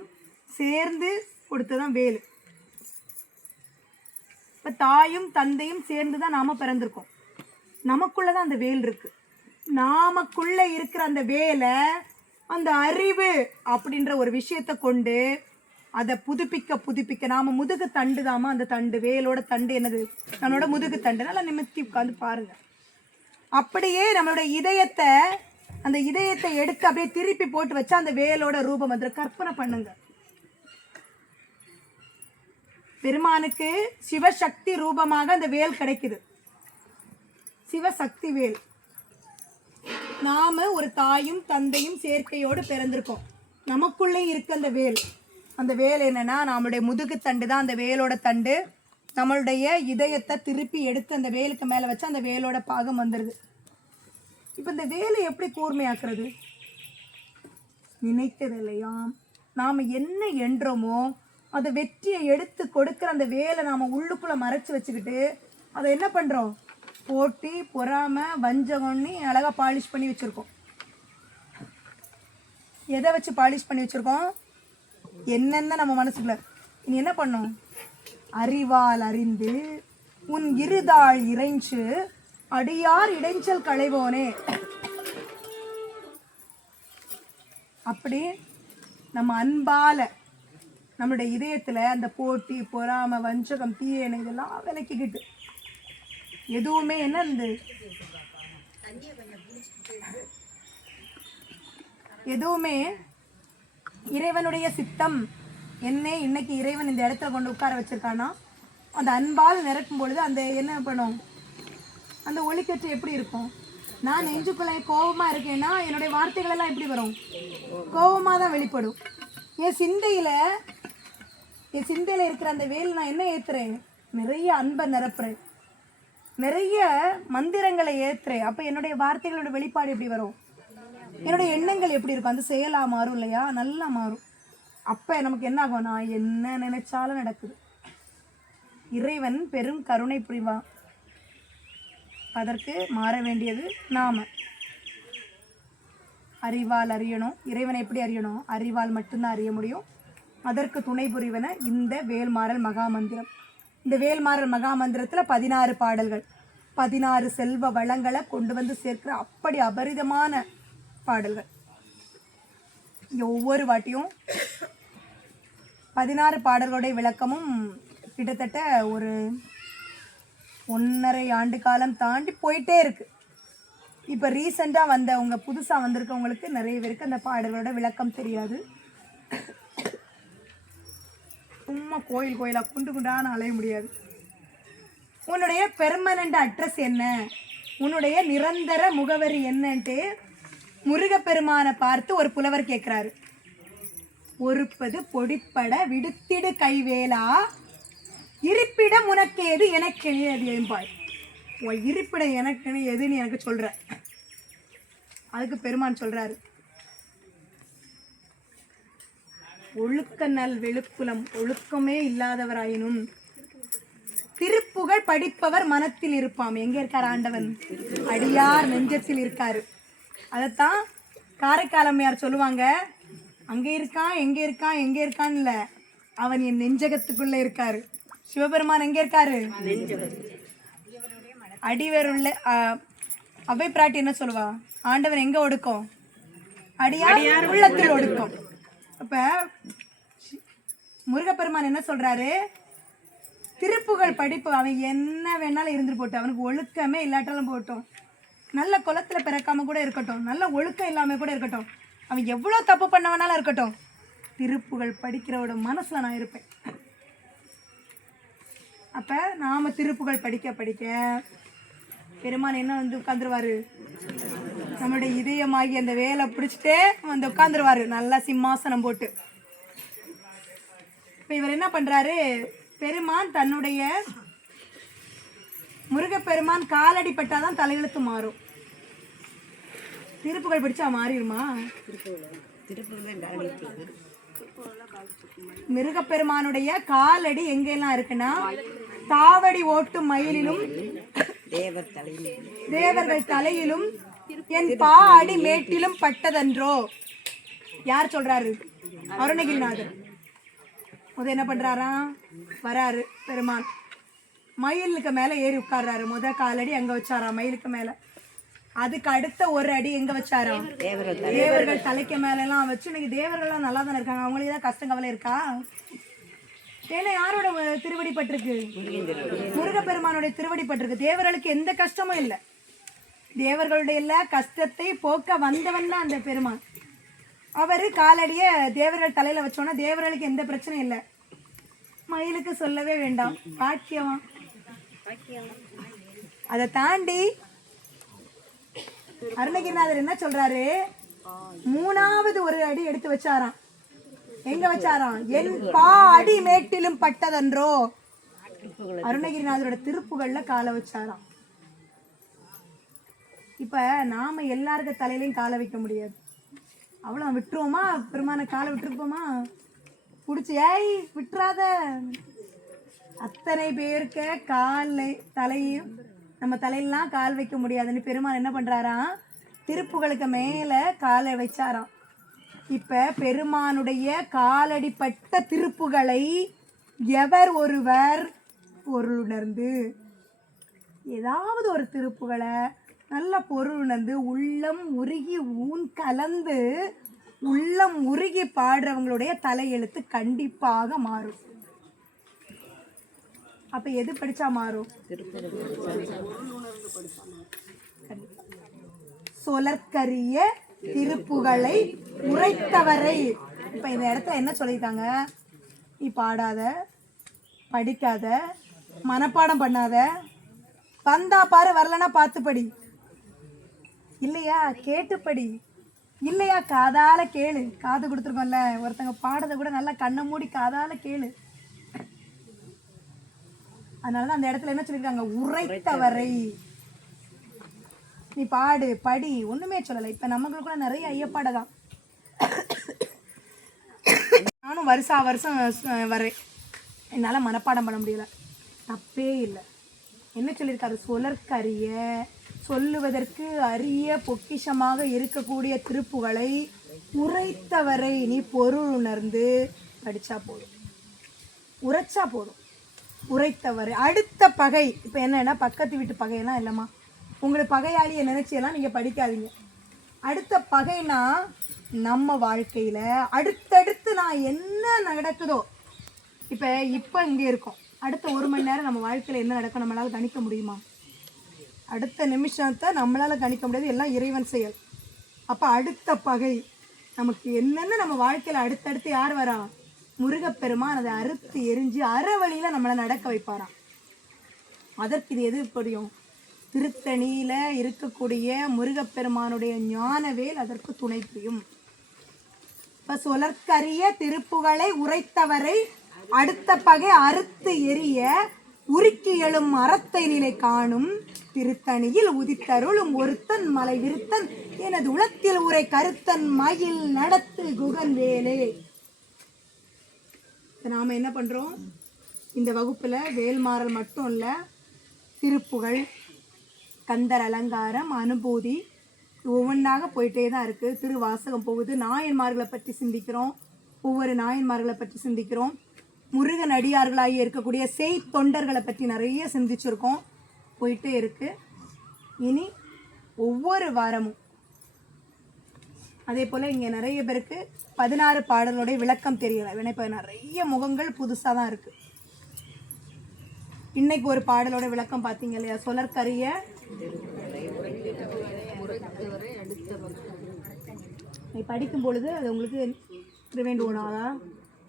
சேர்ந்து கொடுத்ததான் வேலு. இப்போ தாயும் தந்தையும் சேர்ந்து தான் நாம பிறந்திருக்கோம். நமக்குள்ளதான் அந்த வேல் இருக்கு. நாமக்குள்ள இருக்கிற அந்த வேலை, அந்த அறிவு அப்படின்ற ஒரு விஷயத்தை கொண்டு அதை புதுப்பிக்க நாம முதுகு தண்டு தாமா. அந்த தண்டு, வேலோட தண்டு என்னது? நம்மளோட முதுகு தண்டு. நல்லா நிமித்தி உட்காந்து பாருங்க. அப்படியே நம்மளோட இதயத்தை, அந்த இதயத்தை எடுத்து அப்படியே திருப்பி போட்டு வச்சா அந்த வேலோட ரூபம் வந்து கற்பனை பண்ணுங்க. பெருமானுக்கு சிவசக்தி ரூபமாக அந்த வேல் கிடைக்குது. சிவசக்தி வேல். நாம ஒரு தாயும் தந்தையும் சேர்க்கையோடு பிறந்திருக்கோம். நமக்குள்ளே இருக்க அந்த வேல். அந்த வேல் என்னன்னா, நம்மளுடைய முதுகு தண்டு தான் அந்த வேலோட தண்டு. நம்மளுடைய இதயத்தை திருப்பி எடுத்து அந்த வேலுக்கு மேலே வச்சு அந்த வேலோட பாகம் வந்துடுது. இப்போ இந்த வேலை எப்படி கூர்மையாக்குறது? நினைத்தது இல்லையா? நாம் என்ன என்றோமோ அதை வெற்றியை எடுத்து கொடுக்குற அந்த வேலை நாம் உள்ளுக்குள்ளே மறைச்சி வச்சுக்கிட்டு அதை என்ன பண்ணுறோம்? போட்டி பொறாமை வஞ்சகம்னு அழகாக பாலிஷ் பண்ணி வச்சுருக்கோம். எதை வச்சு பாலிஷ் பண்ணி வச்சுருக்கோம்? என்னென்ன நம்ம மனசுக்குள்ள. இனி என்ன பண்ணோம்? அறிவால் அறிந்து உன் இருதாள் இறைஞ்சு அடியார் இடைஞ்சல் களைவோனே. அப்படி நம்ம அன்பால நம்மளுடைய இதயத்துல அந்த போட்டி பொறாமை வஞ்சகம் தீயணை இதெல்லாம் விலக்கிக்கிட்டு எதுவுமே என்ன இருந்து எதுவுமே இறைவனுடைய சித்தம் என்ன. இன்னைக்கு இறைவன் இந்த இடத்துல கொண்டு உட்கார வச்சிருக்கானா, அந்த அன்பால் நிரப்பும் பொழுது அந்த என்ன பண்ணும்? அந்த ஒளிக்கற்று எப்படி இருக்கும்? நான் நெஞ்சுக்குள்ள கோபமா இருக்கேன்னா என்னுடைய வார்த்தைகள் எல்லாம் எப்படி வரும்? கோபமா தான் வெளிப்படும். என் சிந்தையில இருக்கிற அந்த வேல் நான் என்ன ஏத்துறேன்? நிறைய அன்பை நிரப்புறேன், நிறைய மந்திரங்களை ஏத்துறேன். அப்ப என்னுடைய வார்த்தைகளோட வெளிப்பாடு எப்படி வரும்? என்னுடைய எண்ணங்கள் எப்படி இருக்கும்? அந்த செயலா மாறும் இல்லையா? நல்லா மாறும். அப்ப நமக்கு என்ன ஆகும்? நான் என்ன நினைச்சாலும் நடக்குது. இறைவன் பெரும் கருணை புரிவான். அதற்கு மாற வேண்டியது நாம அறிவால் அறியணும். இறைவனை எப்படி அறியணும்? அறிவால் மட்டும்தான் அறிய முடியும். அதற்கு துணை புரிவன இந்த வேல்மாறல் மகாமந்திரம். இந்த வேல்மாறல் மகாமந்திரத்தில் 16 பாடல்கள், 16 செல்வ வளங்களை கொண்டு வந்து சேர்க்கிற அப்படி அபரிதமான பாடல்கள். இங்கே ஒவ்வொரு வாட்டியும் 16 பாடல்களுடைய விளக்கமும் கிட்டத்தட்ட ஒரு 1.5 ஆண்டு காலம் தாண்டி போயிட்டே இருக்கு. இப்போ ரீசெண்டாக வந்தவங்க, புதுசாக வந்திருக்கவங்களுக்கு நிறைய பேருக்கு அந்த பாடல்களோட விளக்கம் தெரியாது. சும்மா கோயிலாக குண்டு குண்டான அலைய முடியாது. உன்னுடைய பெர்மனண்ட் அட்ரஸ் என்ன, உன்னுடைய நிரந்தர முகவரி என்னன்ட்டு முருகப்பெருமானை பார்த்து ஒரு புலவர் கேட்குறாரு. ஒருப்பது பொடிப்பட விடுத்திடு கைவேலா, இருப்பிடம் உனக்கு எது எனக்கு என்பாய். உன் இருப்பிடம் எனக்கு எதுன்னு எனக்கு சொல்ற. அதுக்கு பெருமான் சொல்றாரு, ஒழுக்க நல் வெளுக்குலம், ஒழுக்கமே இல்லாதவராயினும் திருப்புகழ் படிப்பவர் மனத்தில் இருப்பாம். எங்க இருக்கார் ஆண்டவன்? அடியார் நெஞ்சத்தில் இருக்காரு. அதைத்தான் காரைக்காலம்மையார் சொல்லுவாங்க, அங்கே இருக்கான் எங்கே இருக்கான் எங்கே இருக்கான்னு இல்லை, அவன் என் நெஞ்சகத்துக்குள்ள இருக்காரு. சிவபெருமான் எங்கே இருக்காரு? அடிவேருள்ள அவை பிராட்டி என்ன சொல்லுவா? ஆண்டவன் எங்க ஒடுக்கும்? அடியார் உள்ளத்தில் ஒடுக்கும். அப்ப முருகப்பெருமான் என்ன சொல்றாரு? திருப்புகழ் படிப்பு அவன் என்ன வேணாலும் இருந்துட்டு போட்டு, அவனுக்கு ஒழுக்கமே இல்லாட்டாலும் போட்டோம், நல்ல குலத்துல பிறக்காம கூட இருக்கட்டும், நல்ல ஒழுக்கம் இல்லாம கூட இருக்கட்டும், அவன் எவ்வளோ தப்பு பண்ண வேணாலும் இருக்கட்டும், திருப்புகழ் படிக்கிறவோட மனசுல நான் இருப்பேன். அப்ப நாம திருப்புகழ் படிக்க படிக்க பெருமான் என்ன வந்து உட்காந்துருவாரு? நம்மளுடைய இதயமாகி அந்த வேலை பிடிச்சிட்டே வந்து உட்காந்துருவாரு, நல்லா சிம்மாசனம் போட்டு. இப்ப இவர் என்ன பண்றாரு? பெருமான் தன்னுடைய முருகப்பெருமான் காலடி பட்டாதான் தலையெழுத்து மாறும். திருப்புகழ் படிச்சா மாறிடுமா? முருகப்பெருமானுடைய காலடி எங்கெல்லாம் இருக்குன்னா, தாவடி ஓட்டும் மயிலிலும் தேவர்கள் தலையிலும் என் பாடி மேட்டிலும் பட்டதன்றோ. யார் சொல்றாரு? அருணகிரிநாதர். முத என்ன பண்றாரா? வராரு பெருமான், மயிலுக்கு மேல ஏறி உட்கார்றாரு. முத காலடி அங்க வச்சாரா மயிலுக்கு மேல. அதுக்கு அடுத்த ஒரு அடி எங்க வச்சாராம்? தேவர்கள் தலைக்கு மேல எல்லாம் வச்சு. இன்னைக்கு தேவர்கள்லாம் நல்லா தானே இருக்காங்க, அவங்களுக்கு தான் கஷ்டம் கவலை இருக்கா? ஏன்னா யாரோட திருவடி பட்டிருக்கு? முருகப்பெருமானுடைய திருவடி பட்டிருக்கு. தேவர்களுக்கு எந்த கஷ்டமும் இல்லை. தேவர்களுடைய எல்லா கஷ்டத்தை போக்க வந்தவன் தான் அந்த பெருமான். அவரு காலடிய தேவர்கள் தலையில வச்சோன்னா தேவர்களுக்கு எந்த பிரச்சனையும் இல்லை. மயிலுக்கு சொல்லவே வேண்டாம், பாக்கியமா. அதை தாண்டி அருணகிரிநாதர் என்ன சொல்றாரு? 3வது ஒரு அடி எடுத்து வச்சாராம். எங்க வச்சாராம்? என் பாடி மேட்டிலும் பட்டதன்றோ. அருணகிரிநாதரோட திருப்புகள்ல காலை வச்சாராம். இப்ப நாம எல்லாருக்க தலையிலையும் காலை வைக்க முடியாது. அவ்வளோ விட்டுருவோமா? பெருமான காலை விட்டுருப்போமா? பிடிச்சி ஏய் விட்டுறாத. அத்தனை பேருக்க காலை தலையும் நம்ம தலையெல்லாம் கால் வைக்க முடியாதுன்னு பெருமான் என்ன பண்றாராம்? திருப்புகளுக்கு மேல காலை வச்சாராம். இப்ப பெருமானுடைய காலடிப்பட்ட திருப்புகளை எவர் ஒருவர் பொருளுணர்ந்து, ஏதாவது ஒரு திருப்புகளை நல்ல பொருளுணர்ந்து உள்ளம் உருகி ஊன் கலந்து உள்ளம் உருகி பாடுறவங்களுடைய தலையெழுத்து கண்டிப்பாக மாறும். அப்ப எது படிச்சா மாறும்? சொலற்கரிய திருப்புகளை உரைத்தவரை. இப்ப இந்த இடத்துல என்ன சொல்லிட்டாங்க? நீ பாடாத, படிக்காத, மனப்பாடம் பண்ணாத, வந்தா பாரு, வரலன்னா பார்த்து படி. இல்லையா கேட்டுப்படி, இல்லையா காதால கேளு. காது கொடுத்துருக்கோம்ல, ஒருத்தங்க பாடுறத கூட நல்லா கண்ணை மூடி காதால கேளு. அதனாலதான் அந்த இடத்துல என்ன சொல்லியிருக்காங்க, உரைத்தவரை. நீ பாடு படி ஒண்ணுமே சொல்லலை. இப்ப நமக்குள்ள நிறைய ஐயப்பாடதான். நானும் வருஷம் வரேன், என்னால மனப்பாடம் பண்ண முடியல. தப்பே இல்லை. என்ன சொல்லியிருக்காரு, சொலற்கரிய சொல்லுவதற்கு அரிய பொக்கிஷமாக இருக்கக்கூடிய திருப்புகளை உரைத்தவரை நீ பொருள் உணர்ந்து படிச்சா போதும், உரைச்சா போதும். உரைத்தவரை. அடுத்த பகை, இப்போ என்னன்னா பக்கத்து வீட்டு பகையெல்லாம் இல்லைம்மா, உங்களுக்கு பகையாளியை நினைச்சியெல்லாம் நீங்கள் படிக்காதீங்க. அடுத்த பகைனா நம்ம வாழ்க்கையில் அடுத்தடுத்து நான் என்ன நடக்குதோ, இப்போ இங்கே இருக்கோம், அடுத்த 1 மணி நேரம் நம்ம வாழ்க்கையில் என்ன நடக்கும் நம்மளால் கணிக்க முடியுமா? அடுத்த நிமிஷத்தை நம்மளால் கணிக்க முடியாது, எல்லாம் இறைவன் செயல். அப்போ அடுத்த பகை நமக்கு என்னென்ன நம்ம வாழ்க்கையில் அடுத்தடுத்து யார் வரா? முருகப்பெருமான் அதை அறுத்து எரிஞ்சு அறவழியில் நம்மளை நடக்க வைப்பாராம். அதற்கு இது எது புரியும்? திருத்தணியில இருக்கக்கூடிய முருகப்பெருமானுடைய ஞானவேல் அதற்கு துணை புரியும். இப்ப சொலற்கரிய திருப்புகளை உரைத்தவரை அடுத்த பகை அறுத்து எரிய உருக்கி எழும் அறத்தை நிலை காணும் திருத்தணியில் உதித்தருளும் ஒருத்தன் மலை விருத்தன் எனது உளத்தில் உரை கருத்தன் மயில் நடத்து குகன் வேலே. நாம என்ன பண்றோம், இந்த வகுப்புல வேல்மாறல் மட்டும் இல்ல, திருப்புகள், கந்தர் அலங்காரம், அனுபூதி ஒவ்வொன்றாக போயிட்டே தான் இருக்கு. திருவாசகம் போகுது, நாயன்மார்களை பற்றி சிந்திக்கிறோம், ஒவ்வொரு நாயன்மார்களை பற்றி சிந்திக்கிறோம், முருகன் அடியார்களாகி இருக்கக்கூடிய செய் தொண்டர்களை பற்றி நிறைய சிந்திச்சிருக்கோம், போயிட்டே இருக்கு. இனி ஒவ்வொரு வாரமும் அதே போல் இங்கே நிறைய பேருக்கு 16 பாடலுடைய விளக்கம் தெரியலை. இப்போ நிறைய முகங்கள் புதுசாக தான் இருக்குது. இன்னைக்கு ஒரு பாடலோட விளக்கம் பார்த்தீங்க இல்லையா, சொலற்கரிய படிக்கும் பொழுது அது உங்களுக்கு திருவேண்டுவனாதா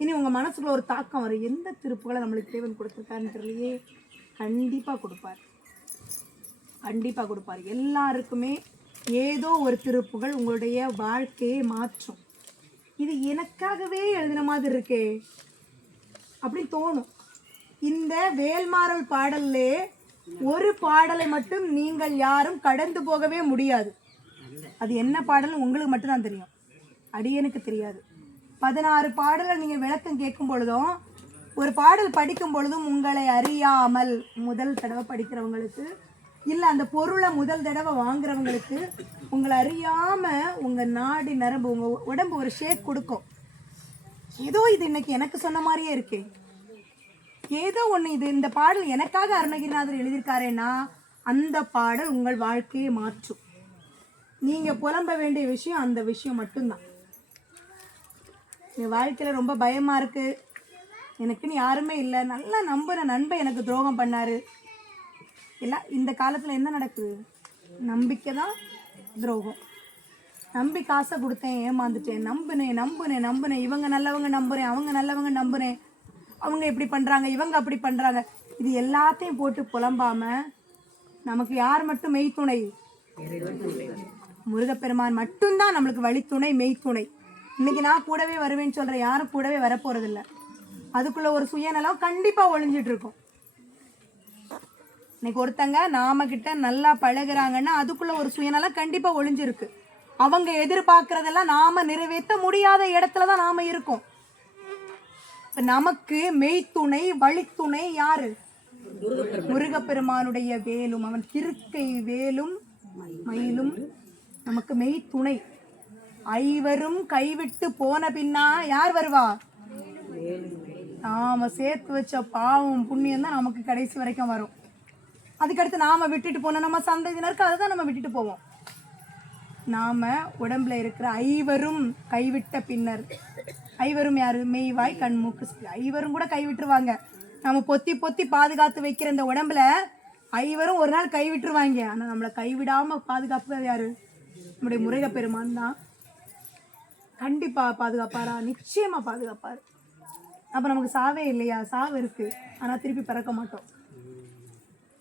இனி உங்கள் மனசுக்குள்ள ஒரு தாக்கம் வரும். எந்த திருப்புகளை நம்மளுக்கு தேவன் கொடுத்துருக்காருன்னு தெரியலையே. கண்டிப்பாக கொடுப்பார், கண்டிப்பாக கொடுப்பார். எல்லாருக்குமே ஏதோ ஒரு திருப்புகள் உங்களுடைய வாழ்க்கையை மாற்றும். இது எனக்காகவே எழுதின மாதிரி இருக்கே அப்படின்னு தோணும். இந்த வேல்மாறல் பாடல்லே ஒரு பாடலை மட்டும் நீங்கள் யாரும் கடந்து போகவே முடியாது. அது என்ன பாடல் உங்களுக்கு மட்டும்தான் தெரியும், அடியனுக்கு தெரியாது. 16 பாடல்கள் நீங்கள் விளக்கம் கேட்கும் பொழுதும் ஒரு பாடல் படிக்கும் பொழுதும் உங்களை அறியாமல் முதல் தடவை படிக்கிறவங்களுக்கு இல்லை அந்த பொருளை முதல் தடவை வாங்குறவங்களுக்கு உங்களை அறியாமல் உங்கள் நாடி நரம்பு உங்கள் உடம்பு ஒரு ஷேக் கொடுக்கும். ஏதோ இது இன்னைக்கு எனக்கு சொன்ன மாதிரியே இருக்கே, ஏதோ ஒன்று இது இந்த பாடல் எனக்காக அருணகிரிநாதர் எழுதியிருக்காரேன்னா அந்த பாடல் உங்கள் வாழ்க்கையை மாற்றும். நீங்கள் புலம்ப வேண்டிய விஷயம் அந்த விஷயம் மட்டும்தான். என் வாழ்க்கையில் ரொம்ப பயமாக இருக்குது, எனக்குன்னு யாருமே இல்லை, நல்லா நம்புகிற நண்பன் எனக்கு துரோகம் பண்ணார். இல்லை இந்த காலத்தில் என்ன நடக்குது, நம்பிக்கை தான் துரோகம். நம்பி காசை கொடுத்தேன், ஏமாந்துட்டேன், நம்புனேன், இவங்க நல்லவங்க நம்புகிறேன், அவங்க நல்லவங்க நம்புகிறேன், அவங்க இப்படி பண்ணுறாங்க, இவங்க அப்படி பண்ணுறாங்க. இது எல்லாத்தையும் போட்டு புலம்பாமல் நமக்கு யார் மட்டும் மெய்த்துணை? முருகப்பெருமான் மட்டும்தான் நம்மளுக்கு வழித்துணை, மெய்த்துணை. இன்னைக்கு நான் கூடவே வருவேன்னு சொல்கிறேன், யாரும் கூடவே வரப்போகிறதில்ல. அதுக்குள்ளே ஒரு சுயநலம் கண்டிப்பாக ஒளிஞ்சிட்டு இருக்கும். இன்னைக்கு ஒருத்தங்க நாம கிட்ட நல்லா பழகுறாங்கன்னா அதுக்குள்ள ஒரு சுயநலம் கண்டிப்பா ஒளிஞ்சிருக்கு. அவங்க எதிர்பார்க்கறதெல்லாம் நாம நிறைவேற்ற முடியாத இடத்துல தான் நாம இருக்கோம். நமக்கு மெய்த்துணை வழித்துணை யாரு? முருகப்பெருமானுடைய வேலும் அவன் திருக்கை வேலும் மயிலும் நமக்கு மெய்த்துணை. ஐவரும் கைவிட்டு போன பின்னா யார் வருவா? நாம சேர்த்து வச்ச பாவம் புண்ணியம் தான் நமக்கு கடைசி வரைக்கும் வரும். அதுக்கடுத்து நாம் விட்டுட்டு போனோம், நம்ம சந்ததியினருக்கு அதை தான் நம்ம விட்டுட்டு போவோம். நாம் உடம்புல இருக்கிற ஐவரும் கைவிட்ட பின்னர், ஐவரும் யார்? மெய்வாய் கண் மூக்கு ஐவரும் கூட கைவிட்டுருவாங்க. நம்ம பொத்தி பொத்தி பாதுகாத்து வைக்கிற இந்த உடம்புல ஐவரும் ஒரு நாள் கைவிட்டுருவாங்க. ஆனால் நம்மளை கைவிடாமல் பாதுகாப்பு யார்? நம்முடைய முருகப்பெருமான் தான். கண்டிப்பாக பாதுகாப்பாரா? நிச்சயமாக பாதுகாப்பார். அப்போ நமக்கு சாவே இல்லையா? சாவு இருக்குது, ஆனால் திருப்பி பிறக்க மாட்டோம்.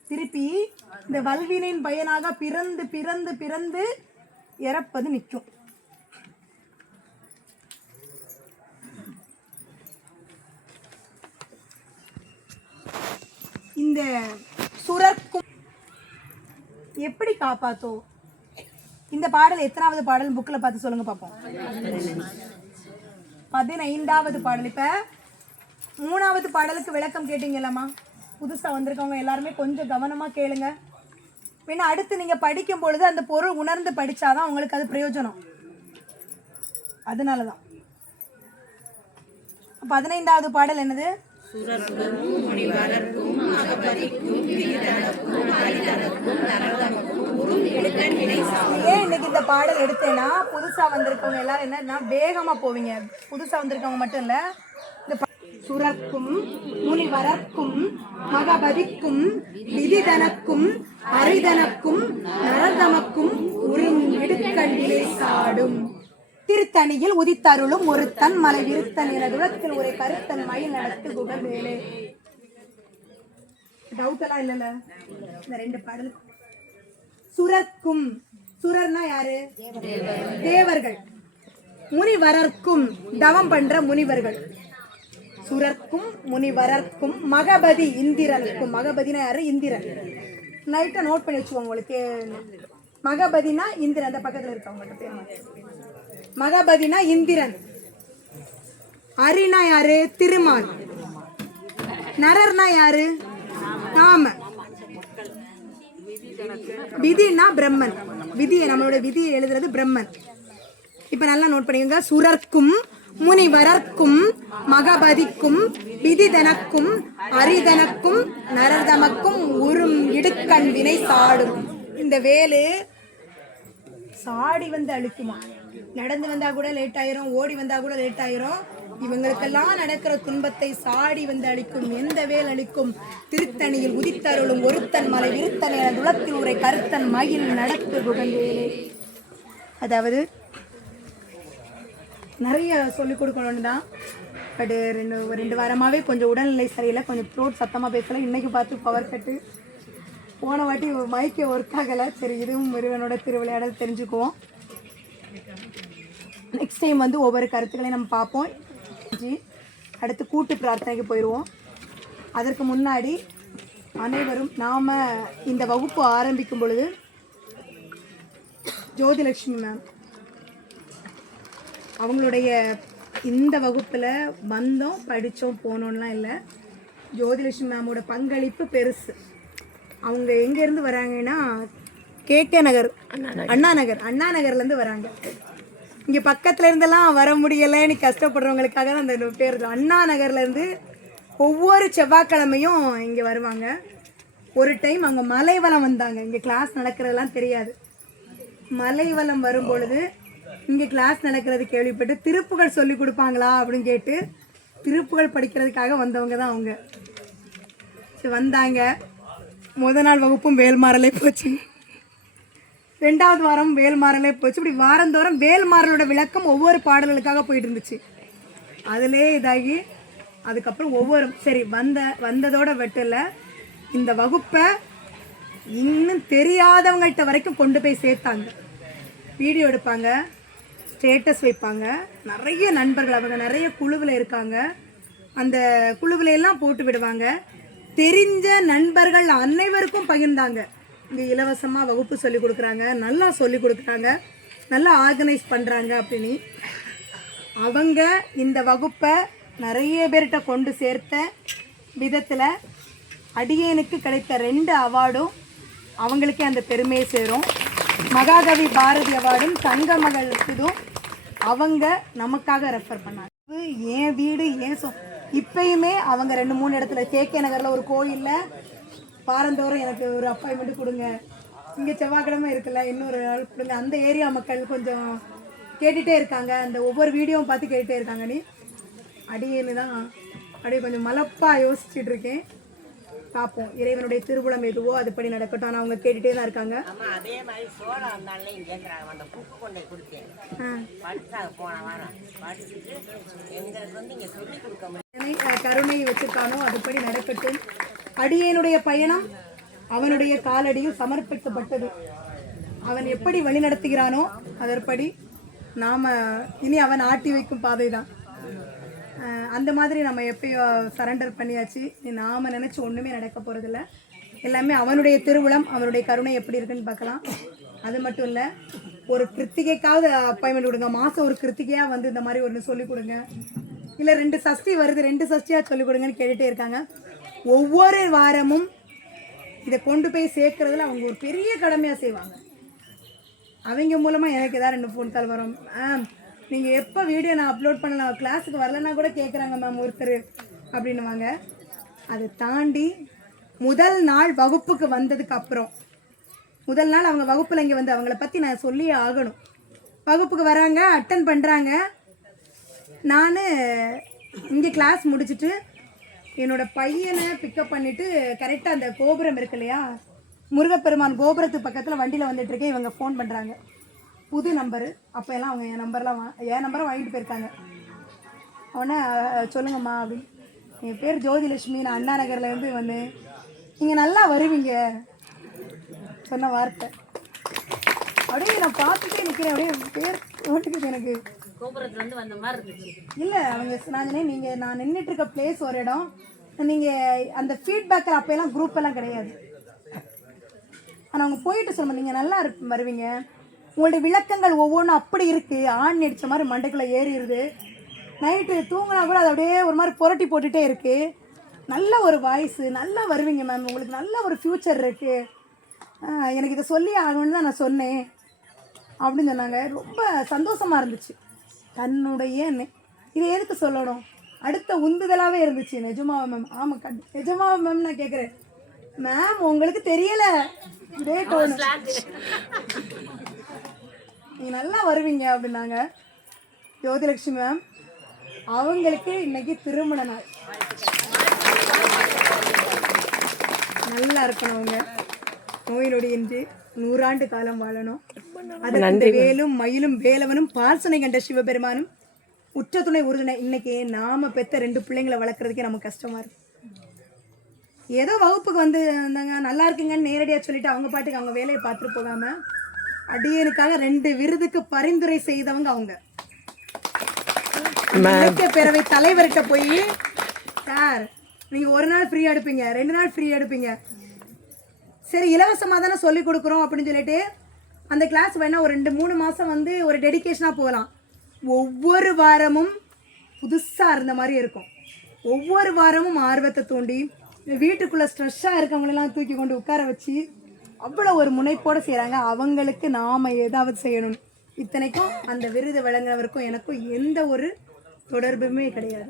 திருப்பி இந்த வல்வினின் பயனாக பிறந்து பிறந்து பிறந்து இறப்பது நிற்கும். இந்த சுரக்கும் எப்படி காப்பாத்தோம்? இந்த பாடல் எத்தனாவது பாடல் புக்கில் பார்த்து சொல்லுங்க பார்ப்போம். 15வது பாடல். இப்போ 3வது பாடலுக்கு விளக்கம் கேட்டீங்களாம்மா? புதுசாக வந்திருக்கவங்க எல்லாருமே கொஞ்சம் கவனமாக கேளுங்க. ஏன்னா அடுத்து நீங்கள் படிக்கும் பொழுது அந்த பொருள் உணர்ந்து படித்தாதான் உங்களுக்கு அது பிரயோஜனம். அதனால தான் 15வது பாடல் என்னது? ஏன் இன்னைக்கு இந்த பாடல் எடுத்தேன்னா, புதுசா வந்திருக்கவங்க எல்லாரும் என்ன வேகமா போவீங்க. புதுசா வந்திருக்கவங்க மட்டும் இல்ல, இந்த சுரக்கும் முனிவரக்கும் மகபதிக்கும் விதிதனக்கும் அரிதனக்கும் நரதமக்கும் உறும் இடுக்கண்ணிலே சாடும் திருத்தணியில் உதித்தருளும் ஒருத்தன் மலை விருத்தன் என துளத்தில் ஒரு கருத்தன் மயில் நடத்து குகவேலே. டவுட் எல்லாம் இல்லைல்ல? இந்த 2 பாடல். சுரர்க்கும், சுரர்னா யாரு? தேவர்கள். முனிவரர்க்கும், தவம் பண்ற முனிவர்கள். சுரர்க்கும் முனிவரர்க்கும் மகபதி இந்திரனுக்கும். மகபதினா யாரு? இந்திரன். லைட்டா நோட் பண்ணி வச்சுக்கோங்க. உங்களுக்கு மகபதினா இந்திரன். அந்த பக்கத்துல இருக்கவங்கள்ட்ட பேர். மகபதினா இந்திரன். அரினா யாரு? திருமால். நரர்னா யாரு? நாம. விதினா பிரம்மன். விதியை, நம்மளோட விதியை எழுதுறது பிரம்மன். இப்ப நல்லா நோட் பண்ணிக்கோங்க. சுரர்க்கும் முனிவரர்க்கும் மகபதிக்கும் விதிதனக்கும் அரிதனக்கும் நரதமக்கும் உறும் இடுக்கண் வினை சாடும். இந்த வேலு சாடி வந்து அழிக்குமா? நடந்து வந்தா கூட லேட் ஆயிரும், ஓடி வந்தா கூட லேட் ஆயிரும். இவங்களுக்கெல்லாம் நடக்கிற துன்பத்தை சாடி வந்து அளிக்கும். எந்த வேல் அளிக்கும்? திருத்தணியில் உதித்தருளும் ஒருத்தன் மலை விருத்தன் என துளத்தில் உரை கருத்தன் மயில் நடத்து குகவேலே. அதாவது நிறைய சொல்லிக் கொடுக்கணும்னு தான். பட் 2 வாரமாகவே கொஞ்சம் உடல்நிலை சரியில்லை, கொஞ்சம் த்ரோட் சத்தமாக பேசலை. இன்றைக்கி பார்த்து பவர் கட்டு. போன வாட்டி மைக்கே ஒர்க் ஆகலை. சரி, இதுவும் முருகனோட திருவிளையாடல் தெரிஞ்சுக்குவோம். நெக்ஸ்ட் டைம் வந்து ஒவ்வொரு கருத்துக்களையும் நம்ம பார்ப்போம். அடுத்து கூட்டு பிரார்த்தனைக்கு போயிடுவோம். அதற்கு முன்னாடி அனைவரும் நாம் இந்த வகுப்பு ஆரம்பிக்கும் பொழுது ஜோதிலட்சுமி மேம் அவங்களுடைய இந்த வகுப்பில் வந்தோம், படித்தோம், போனோம்லாம் இல்லை. ஜோதிலட்சுமி மேமோட பங்களிப்பு பெருசு. அவங்க எங்கேருந்து வராங்கன்னா கேகே நகர், அண்ணா நகர்லேருந்து வராங்க. இங்கே பக்கத்தில் இருந்தெல்லாம் வர முடியலைன்னு கஷ்டப்படுறவங்களுக்காக தான் அந்த பேர். அண்ணா நகர்லேருந்து ஒவ்வொரு செவ்வாய்க்கிழமையும் இங்கே வருவாங்க. ஒரு டைம் அவங்க மலைவலம் வந்தாங்க. இங்கே கிளாஸ் நடக்கிறதெல்லாம் தெரியாது. மலைவலம் வரும் பொழுது இங்கே கிளாஸ் நடக்கிறது கேள்விப்பட்டு திருப்புகள் சொல்லி கொடுப்பாங்களா அப்படின்னு கேட்டு திருப்புகள் படிக்கிறதுக்காக வந்தவங்க தான் அவங்க. சரி, வந்தாங்க. முதல் நாள் வகுப்பும் வேல்மாறலே போச்சு. 2வது வாரம் வேல்மாறலே போச்சு. இப்படி வாரந்தோறும் வேல்மாறலோட விளக்கம் ஒவ்வொரு பாடல்களுக்காக போயிட்டு இருந்துச்சு. அதிலே இதாகி அதுக்கப்புறம் ஒவ்வொரு சரி வந்ததோட வெட்டல இந்த வகுப்பை இன்னும் தெரியாதவங்கள்ட்ட வரைக்கும் கொண்டு போய் சேர்த்தாங்க. வீடியோ எடுப்பாங்க, ஸ்டேட்டஸ் வைப்பாங்க. நிறைய நண்பர்கள், அவங்க நிறைய குழுவில் இருக்காங்க. அந்த குழுவில எல்லாம் போட்டு விடுவாங்க. தெரிஞ்ச நண்பர்கள் அனைவருக்கும் பகிர்ந்தாங்க. இங்கே இலவசமாக வகுப்பு சொல்லி கொடுக்குறாங்க, நல்லா சொல்லி கொடுக்குறாங்க, நல்லா ஆர்கனைஸ் பண்ணுறாங்க அப்படின்னு. அவங்க இந்த வகுப்பை நிறைய பேர்கிட்ட கொண்டு சேர்த்த விதத்தில் அடியேனுக்கு கிடைத்த 2 அவார்டும் அவங்களுக்கே அந்த பெருமையை சேரும். மகாகவி பாரதி அவார்டும் தங்க மகள் இதுவும் அவங்க நமக்காக ரெஃபர் பண்ணாங்க. என் வீடு ஏன் இப்பயுமே அவங்க 2-3 இடத்துல கேகே நகரில் ஒரு கோயிலில் வாரந்தோறும் எனக்கு ஒரு அப்பாயின்மெண்ட் கொடுங்க, இங்கே செவ்வாய்க்கிழமை இருக்குல்ல இன்னொரு ஆள் கொடுங்க. அந்த ஏரியா மக்கள் கொஞ்சம் கேட்டுகிட்டே இருக்காங்க. அந்த ஒவ்வொரு வீடியோவும் பார்த்து கேட்டுகிட்டே இருக்காங்க. நீ அடியேன்னு தான் அப்படியே கொஞ்சம் மலப்பாக யோசிச்சுட்டு இருக்கேன். பார்ப்போம், இறைவனுடைய திருவுளம் எதுவோ அதுபடி நடக்கட்டும். ஆனால் அவங்க கேட்டுகிட்டே தான் இருக்காங்க. கருணை வச்சிருக்கானோ அதுபடி நடக்கட்டும். அடியேனுடைய பயணம் அவனுடைய காலடியில் சமர்ப்பிக்கப்பட்டது. அவன் எப்படி வழி நடத்துகிறானோ அதற்படி நாம் இனி அவன் ஆட்டி வைக்கும் பாதை தான். அந்த மாதிரி நம்ம எப்பயோ சரண்டர் பண்ணியாச்சு. நாம் நினச்சி ஒன்றுமே நடக்க போகிறதில்ல. எல்லாமே அவனுடைய திருவுளம், அவனுடைய கருணை எப்படி இருக்குன்னு பார்க்கலாம். அது மட்டும் இல்லை, ஒரு கிருத்திகைக்காவது அப்பாயின்மெண்ட் கொடுங்க. மாதம் ஒரு கிருத்திகையாக வந்து இந்த மாதிரி ஒன்று சொல்லிக் கொடுங்க. இல்லை 2 சஷ்டி வருது, 2 சஷ்டியாக சொல்லிக் கொடுங்கன்னு கேட்டுகிட்டே இருக்காங்க. ஒவ்வொரு வாரமும் இதை கொண்டு போய் சேர்க்கறதுல அவங்க ஒரு பெரிய கடமையாக செய்வாங்க. அவங்க மூலமாக எனக்கு ஏதாவது 2 ஃபோன் கால் வரும். நீங்கள் எப்போ வீடியோ நான் அப்லோட் பண்ணலாம், கிளாஸுக்கு வரலன்னா கூட கேட்குறாங்க மேம் ஒருத்தர் அப்படின்னுவாங்க. அதை தாண்டி முதல் நாள் வகுப்புக்கு வந்ததுக்கு அப்புறம், முதல் நாள் அவங்க வகுப்பில் இங்கே வந்து அவங்கள பற்றி நான் சொல்லியே ஆகணும். வகுப்புக்கு வராங்க, அட்டன் பண்ணுறாங்க. நான் இங்கே கிளாஸ் முடிச்சுட்டு என்னோடய பையனை பிக்கப் பண்ணிவிட்டு கரெக்டாக அந்த கோபுரம் இருக்கு இல்லையா, முருகப்பெருமான் கோபுரத்துக்கு பக்கத்தில் வண்டியில் வந்துட்டுருக்கேன். இவங்க ஃபோன் பண்ணுறாங்க, புது நம்பரு. அப்போ எல்லாம் அவங்க என் நம்பரை வாங்கிட்டு போயிருக்காங்க. அவனை சொல்லுங்கம்மா அப்படின்னு. என் பேர் ஜோதிலட்சுமி, நான் அண்ணா நகர்லேருந்து வந்தேன், நீங்கள் நல்லா வருவீங்க சொன்ன வார்த்தை. அப்படியே நான் பார்த்துட்டே நிற்கிறேன். அப்படியே பேர் ஓட்டுக்குது எனக்கு. கோபுரத்துலேருந்து வந்த மாதிரி இருந்துச்சு. இல்லை அவங்க நான் சொன்னேன், நீங்கள் நான் நின்றுட்டு இருக்க பிளேஸ் ஒரு இடம், நீங்கள் அந்த ஃபீட்பேக்கில் அப்போல்லாம் குரூப் எல்லாம் கிடையாது. ஆனால் அவங்க போயிட்டு சொல்லுங்கள், நீங்கள் நல்லா வருவீங்க, உங்களுடைய விளக்கங்கள் ஒவ்வொன்றும் அப்படி இருக்குது, ஆண் அடித்த மாதிரி மண்டைக்குள்ளே ஏறிடுது, நைட்டு தூங்கினா கூட அது அப்படியே ஒரு மாதிரி புரட்டி போட்டுகிட்டே இருக்குது, நல்ல ஒரு வாய்ஸு, நல்லா வருவீங்க மேம், உங்களுக்கு நல்ல ஒரு ஃப்யூச்சர் இருக்குது, எனக்கு இதை சொல்லி ஆகணும்னு தான் நான் சொன்னேன் அப்படின்னு சொன்னாங்க. ரொம்ப சந்தோஷமாக இருந்துச்சு. தன்னுடைய இதை எதுக்கு சொல்லணும், அடுத்த உந்துதலாகவே இருந்துச்சு. நிஜமாவா மேம்? ஆமாம் நிஜமாவா மேம்? நான் கேட்குறேன் மேம், உங்களுக்கு தெரியலை, இதே டோன், நீங்கள் நல்லா வருவீங்க அப்படின்னாங்க. ஜோதிலட்சுமி மேம் அவங்களுக்கு இன்னைக்கு திருமண நாள். நல்லா இருக்கணும், அவங்க நோய் நொடியின்றி 100 ஆண்டு காலம் வாழணும். அதற்கு வேலும் மயிலும் வேலவனும் பால்சனை கண்ட சிவபெருமானும் உற்ற துணை உறுதுணை. இன்னைக்கு நாம பெத்த 2 பிள்ளைங்களை வளர்க்குறதுக்கே நமக்கு கஷ்டமா இருக்கு. ஏதோ வகுப்புக்கு வந்து இருந்தாங்க, நல்லா இருக்குங்கன்னு நேரடியாக சொல்லிட்டு அவங்க பாட்டுக்கு அவங்க வேலையை பார்த்துட்டு போகாம அடியனுக்காக 2 விருதுக்கு பரிந்துரை செய்தவங்க அவங்க. இலக்கிய பேரவை தலைவர்கிட்ட போய், சார் நீங்கள் 1 நாள் ஃப்ரீயாக எடுப்பீங்க, 2 நாள் ஃப்ரீயாக எடுப்பீங்க, சரி இலவசமாக தானே சொல்லிக் கொடுக்குறோம் அப்படின்னு சொல்லிட்டு அந்த கிளாஸ் வேணால் ஒரு 2-3 மாதம் வந்து ஒரு டெடிக்கேஷனாக போகலாம். ஒவ்வொரு வாரமும் புதுசாக இருந்த மாதிரி இருக்கும். ஒவ்வொரு வாரமும் ஆர்வத்தை தூண்டி வீட்டுக்குள்ளே ஸ்ட்ரெஸ்ஸாக இருக்கவங்களெல்லாம் தூக்கி கொண்டு உட்கார வச்சு அவ்வளோ ஒரு முனைப்போடு செய்கிறாங்க. அவங்களுக்கு நாம் ஏதாவது செய்யணும். இத்தனைக்கும் அந்த விருது வழங்கினவருக்கும் எனக்கும் எந்த ஒரு தொடர்புமே கிடையாது.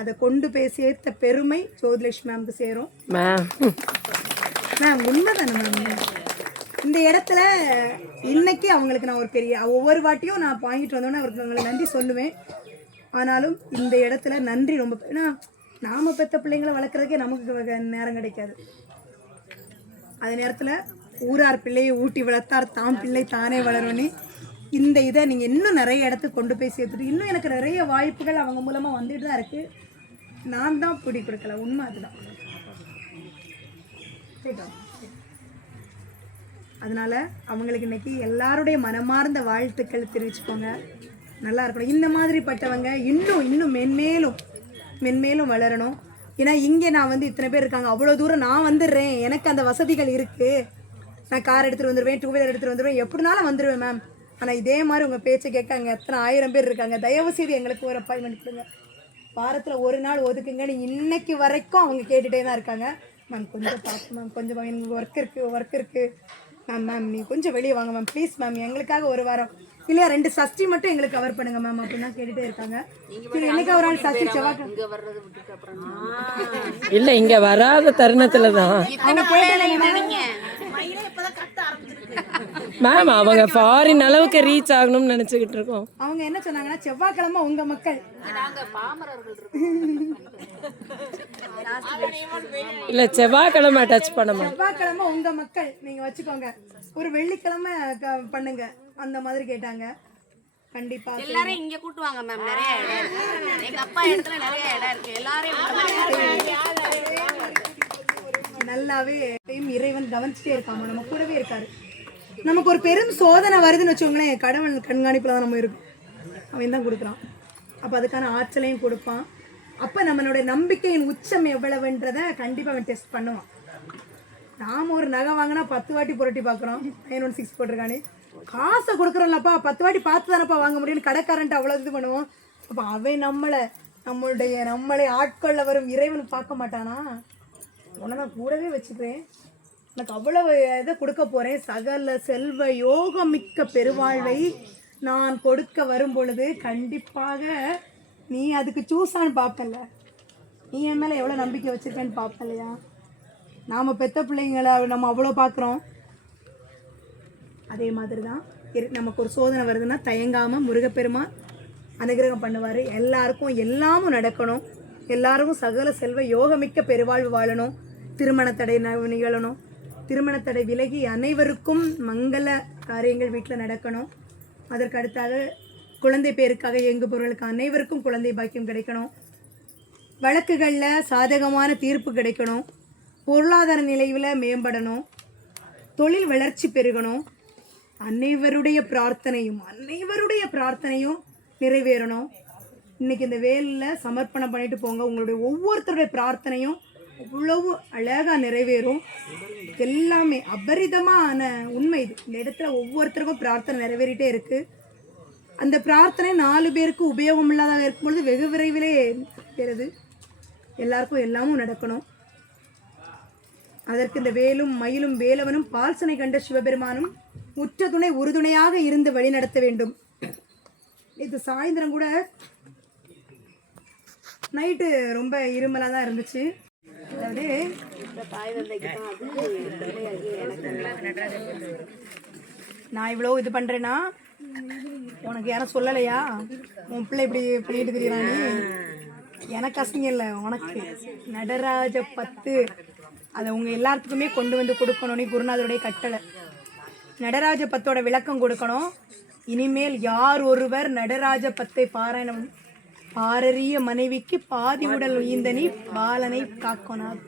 அதை கொண்டு போய் சேர்த்த பெருமை ஜோதிலட்சுமி மேம்க்கு சேரும். மேம் உண்மைதானே மேம்? இந்த இடத்துல இன்னைக்கு அவங்களுக்கு நான் ஒரு பெரிய ஒவ்வொரு வாட்டியும் நான் வாங்கிட்டு வந்தோன்னே அவருக்கு அவங்களை நன்றி சொல்லுவேன். ஆனாலும் இந்த இடத்துல நன்றி ரொம்ப, ஏன்னா நாம் பெற்ற பிள்ளைங்களை வளர்க்குறதுக்கே நமக்கு நேரம் கிடைக்காது. அதே நேரத்தில் ஊரார் பிள்ளையை ஊட்டி வளர்த்தார் தாம் பிள்ளை தானே வளரும்னு இந்த இதை நீங்கள் இன்னும் நிறைய இடத்துக்கு கொண்டு போய் சேர்த்துட்டு, இன்னும் எனக்கு நிறைய வாய்ப்புகள் அவங்க மூலமாக வந்துட்டு தான் இருக்குது. நான் தான் பிடி கொடுக்கல, உண்மை அதுதான். அதனால் அவங்களுக்கு இன்றைக்கி எல்லாருடைய மனமார்ந்த வாழ்த்துக்கள் தெரிவிச்சுக்கோங்க. நல்லா இருக்கணும். இந்த மாதிரிப்பட்டவங்க இன்னும் மென்மேலும் வளரணும். ஏன்னா இங்கே நான் வந்து இத்தனை பேர் இருக்காங்க, அவ்வளோ தூரம் நான் வந்துடுறேன், எனக்கு அந்த வசதிகள் இருக்குது, நான் கார் எடுத்துகிட்டு வந்துடுவேன், 2 வீலர் எடுத்துகிட்டு வந்துடுவேன், எப்படினாலும் வந்துடுவேன் மேம். ஆனால் இதே மாதிரி உங்கள் பேச்சை கேட்காங்க எத்தனை 1000 பேர் இருக்காங்க. தயவுசெய்து எங்களுக்கு ஒரு அப்பாயின்மெண்ட் கொடுங்க, வாரத்தில் 1 நாள் ஒதுக்குங்கன்னு இன்னைக்கு வரைக்கும் அவங்க கேட்டுகிட்டே தான் இருக்காங்க. மேம் கொஞ்சம் பார்த்து மேம், கொஞ்சம் எனக்கு ஒர்க் இருக்குது மேம், நீ கொஞ்சம் வெளியே வாங்க மேம் ப்ளீஸ் மேம், எங்களுக்காக ஒரு வாரம் இல்லையா 2 சஷ்டி மட்டும் எங்களுக்கு கவர் பண்ணுங்க மேம் அப்படின்னு தான் கேட்டுகிட்டே இருக்காங்க. என்னைக்கு ஒரு நாள் சஷ்டி செவ்வாய் இல்லை, இங்கே வராத தருணத்தில் தான் மேம் அவங்க ஃபாரின் அளவுக்கு ரீச் ஆகணும்னு நினச்சிக்கிட்டு இருக்கோம். அவங்க என்ன சொன்னாங்கன்னா, செவ்வாய்க்கிழமை உங்கள் மக்கள் இல்லை, செவ்வாய்க்கிழமை டச் பண்ண மாட்டோம், செவ்வாய்க்கிழமை உங்கள் மக்கள் நீங்கள் வச்சுக்கோங்க, ஒரு வெள்ளிக்கிழமை பண்ணுங்க அந்த மாதிரி கேட்டாங்க. கண்டிப்பா எல்லாரும் இங்க கூட்டுவாங்க மேம், நிறைய இடம் இருக்கு, எங்க அப்பா இடத்துல நிறைய இடம் இருக்கு, எல்லாரையும் நல்லாவே இறைவன் கவனிச்சுட்டே இருக்காம நம்ம கூடவே இருக்காரு. நமக்கு ஒரு பெரும் சோதனை வருதுன்னு வச்சுக்கோங்களேன், கடவுள் கண்காணிப்பில் தான் நம்ம இருக்கும். அவன் தான் கொடுக்குறான். அப்போ அதுக்கான ஆற்றலையும் கொடுப்பான். அப்போ நம்மளுடைய நம்பிக்கையின் உச்சம் எவ்வளவுன்றதை கண்டிப்பாக அவன் டெஸ்ட் பண்ணுவான். நாம் ஒரு நகை வாங்கினா 10 வாட்டி புரட்டி பார்க்குறோம். 916 போட்டிருக்கானே, காசை கொடுக்குறோம்லப்பா 10 வாட்டி பார்த்து தானப்பா வாங்க முடியும்னு கடைக்காரன்ட்டு அவ்வளோ இது பண்ணுவோம். அப்போ அவன் நம்மளை ஆட்கொள்ள வரும் இறைவன் பார்க்க மாட்டானா? உன்னை நான் கூடவே வச்சுக்கிறேன், எனக்கு அவ்வளவு இதை கொடுக்க போகிறேன், சகல செல்வ யோகமிக்க பெருவாழ்வை நான் கொடுக்க வரும் பொழுது கண்டிப்பாக நீ அதுக்கு சூஸான்னு பார்ப்பல, நீ என் மேலே எவ்வளோ நம்பிக்கை வச்சுருக்கேன்னு பார்ப்ப இல்லையா? நாம் பெற்ற பிள்ளைங்களை நம்ம அவ்வளோ பார்க்குறோம். அதே மாதிரி தான் நமக்கு ஒரு சோதனை வருதுன்னா தயங்காமல் முருகப்பெருமான் அனுகிரகம் பண்ணுவார். எல்லாருக்கும் எல்லாமும் நடக்கணும், எல்லாருக்கும் சகல செல்வ யோகமிக்க பெருவாழ்வு வாழணும், திருமணத்தடை நிகழணும், திருமணத்தடை விலகி அனைவருக்கும் மங்கள காரியங்கள் வீட்டில் நடக்கணும். அதற்கு அடுத்தாக குழந்தை பேருக்காக இயங்குபவர்களுக்கு அனைவருக்கும் குழந்தை பாக்கியம் கிடைக்கணும், வழக்குகளில் சாதகமான தீர்ப்பு கிடைக்கணும், பொருளாதார நிலையில் மேம்படணும், தொழில் வளர்ச்சி பெருகணும், அனைவருடைய பிரார்த்தனையும் நிறைவேறணும். இன்றைக்கி இந்த வேலையில் சமர்ப்பணம் பண்ணிட்டு போங்க. உங்களுடைய ஒவ்வொருத்தருடைய பிரார்த்தனையும் அவ்வளவு அழகாக நிறைவேறும். எல்லாமே அபரிதமான உண்மை இது. இந்த இடத்துல ஒவ்வொருத்தருக்கும் பிரார்த்தனை நிறைவேறிட்டே இருக்குது. அந்த பிரார்த்தனை 4 பேருக்கு உபயோகம் இல்லாத இருக்கும்பொழுது வெகு விரைவிலே இருக்கிறது. எல்லாருக்கும் எல்லாமும் நடக்கணும். அதற்கு இந்த வேலும் மயிலும் வேலவனும் பால்சனை கண்ட சிவபெருமானும் உற்ற துணை உறுதுணையாக இருந்து வழி நடத்த வேண்டும். இது சாயந்தரம் கூட நைட்டு ரொம்ப இருமலாக தான் இருந்துச்சு. அதாவது நான் இவ்வளோ இது பண்ணுறேன்னா உனக்கு யாரும் சொல்லலையா, உன் பிள்ளை இப்படி பண்ணிட்டு இருக்கிறானே, எனக்கு அசிங்கம் இல்லை, உனக்கு நடராஜ 10 அதை உங்கள் எல்லாத்துக்குமே கொண்டு வந்து கொடுக்கணும்னு குருநாதருடைய கட்டளை. நடராஜ 10ஓட விளக்கம் கொடுக்கணும். இனிமேல் யார் ஒருவர் நடராஜ 10 பாராயணம் பாரறிய மனைவிக்கு பாதி உடல் உயிர்ந்தனி பாலனை காக்கொனார்.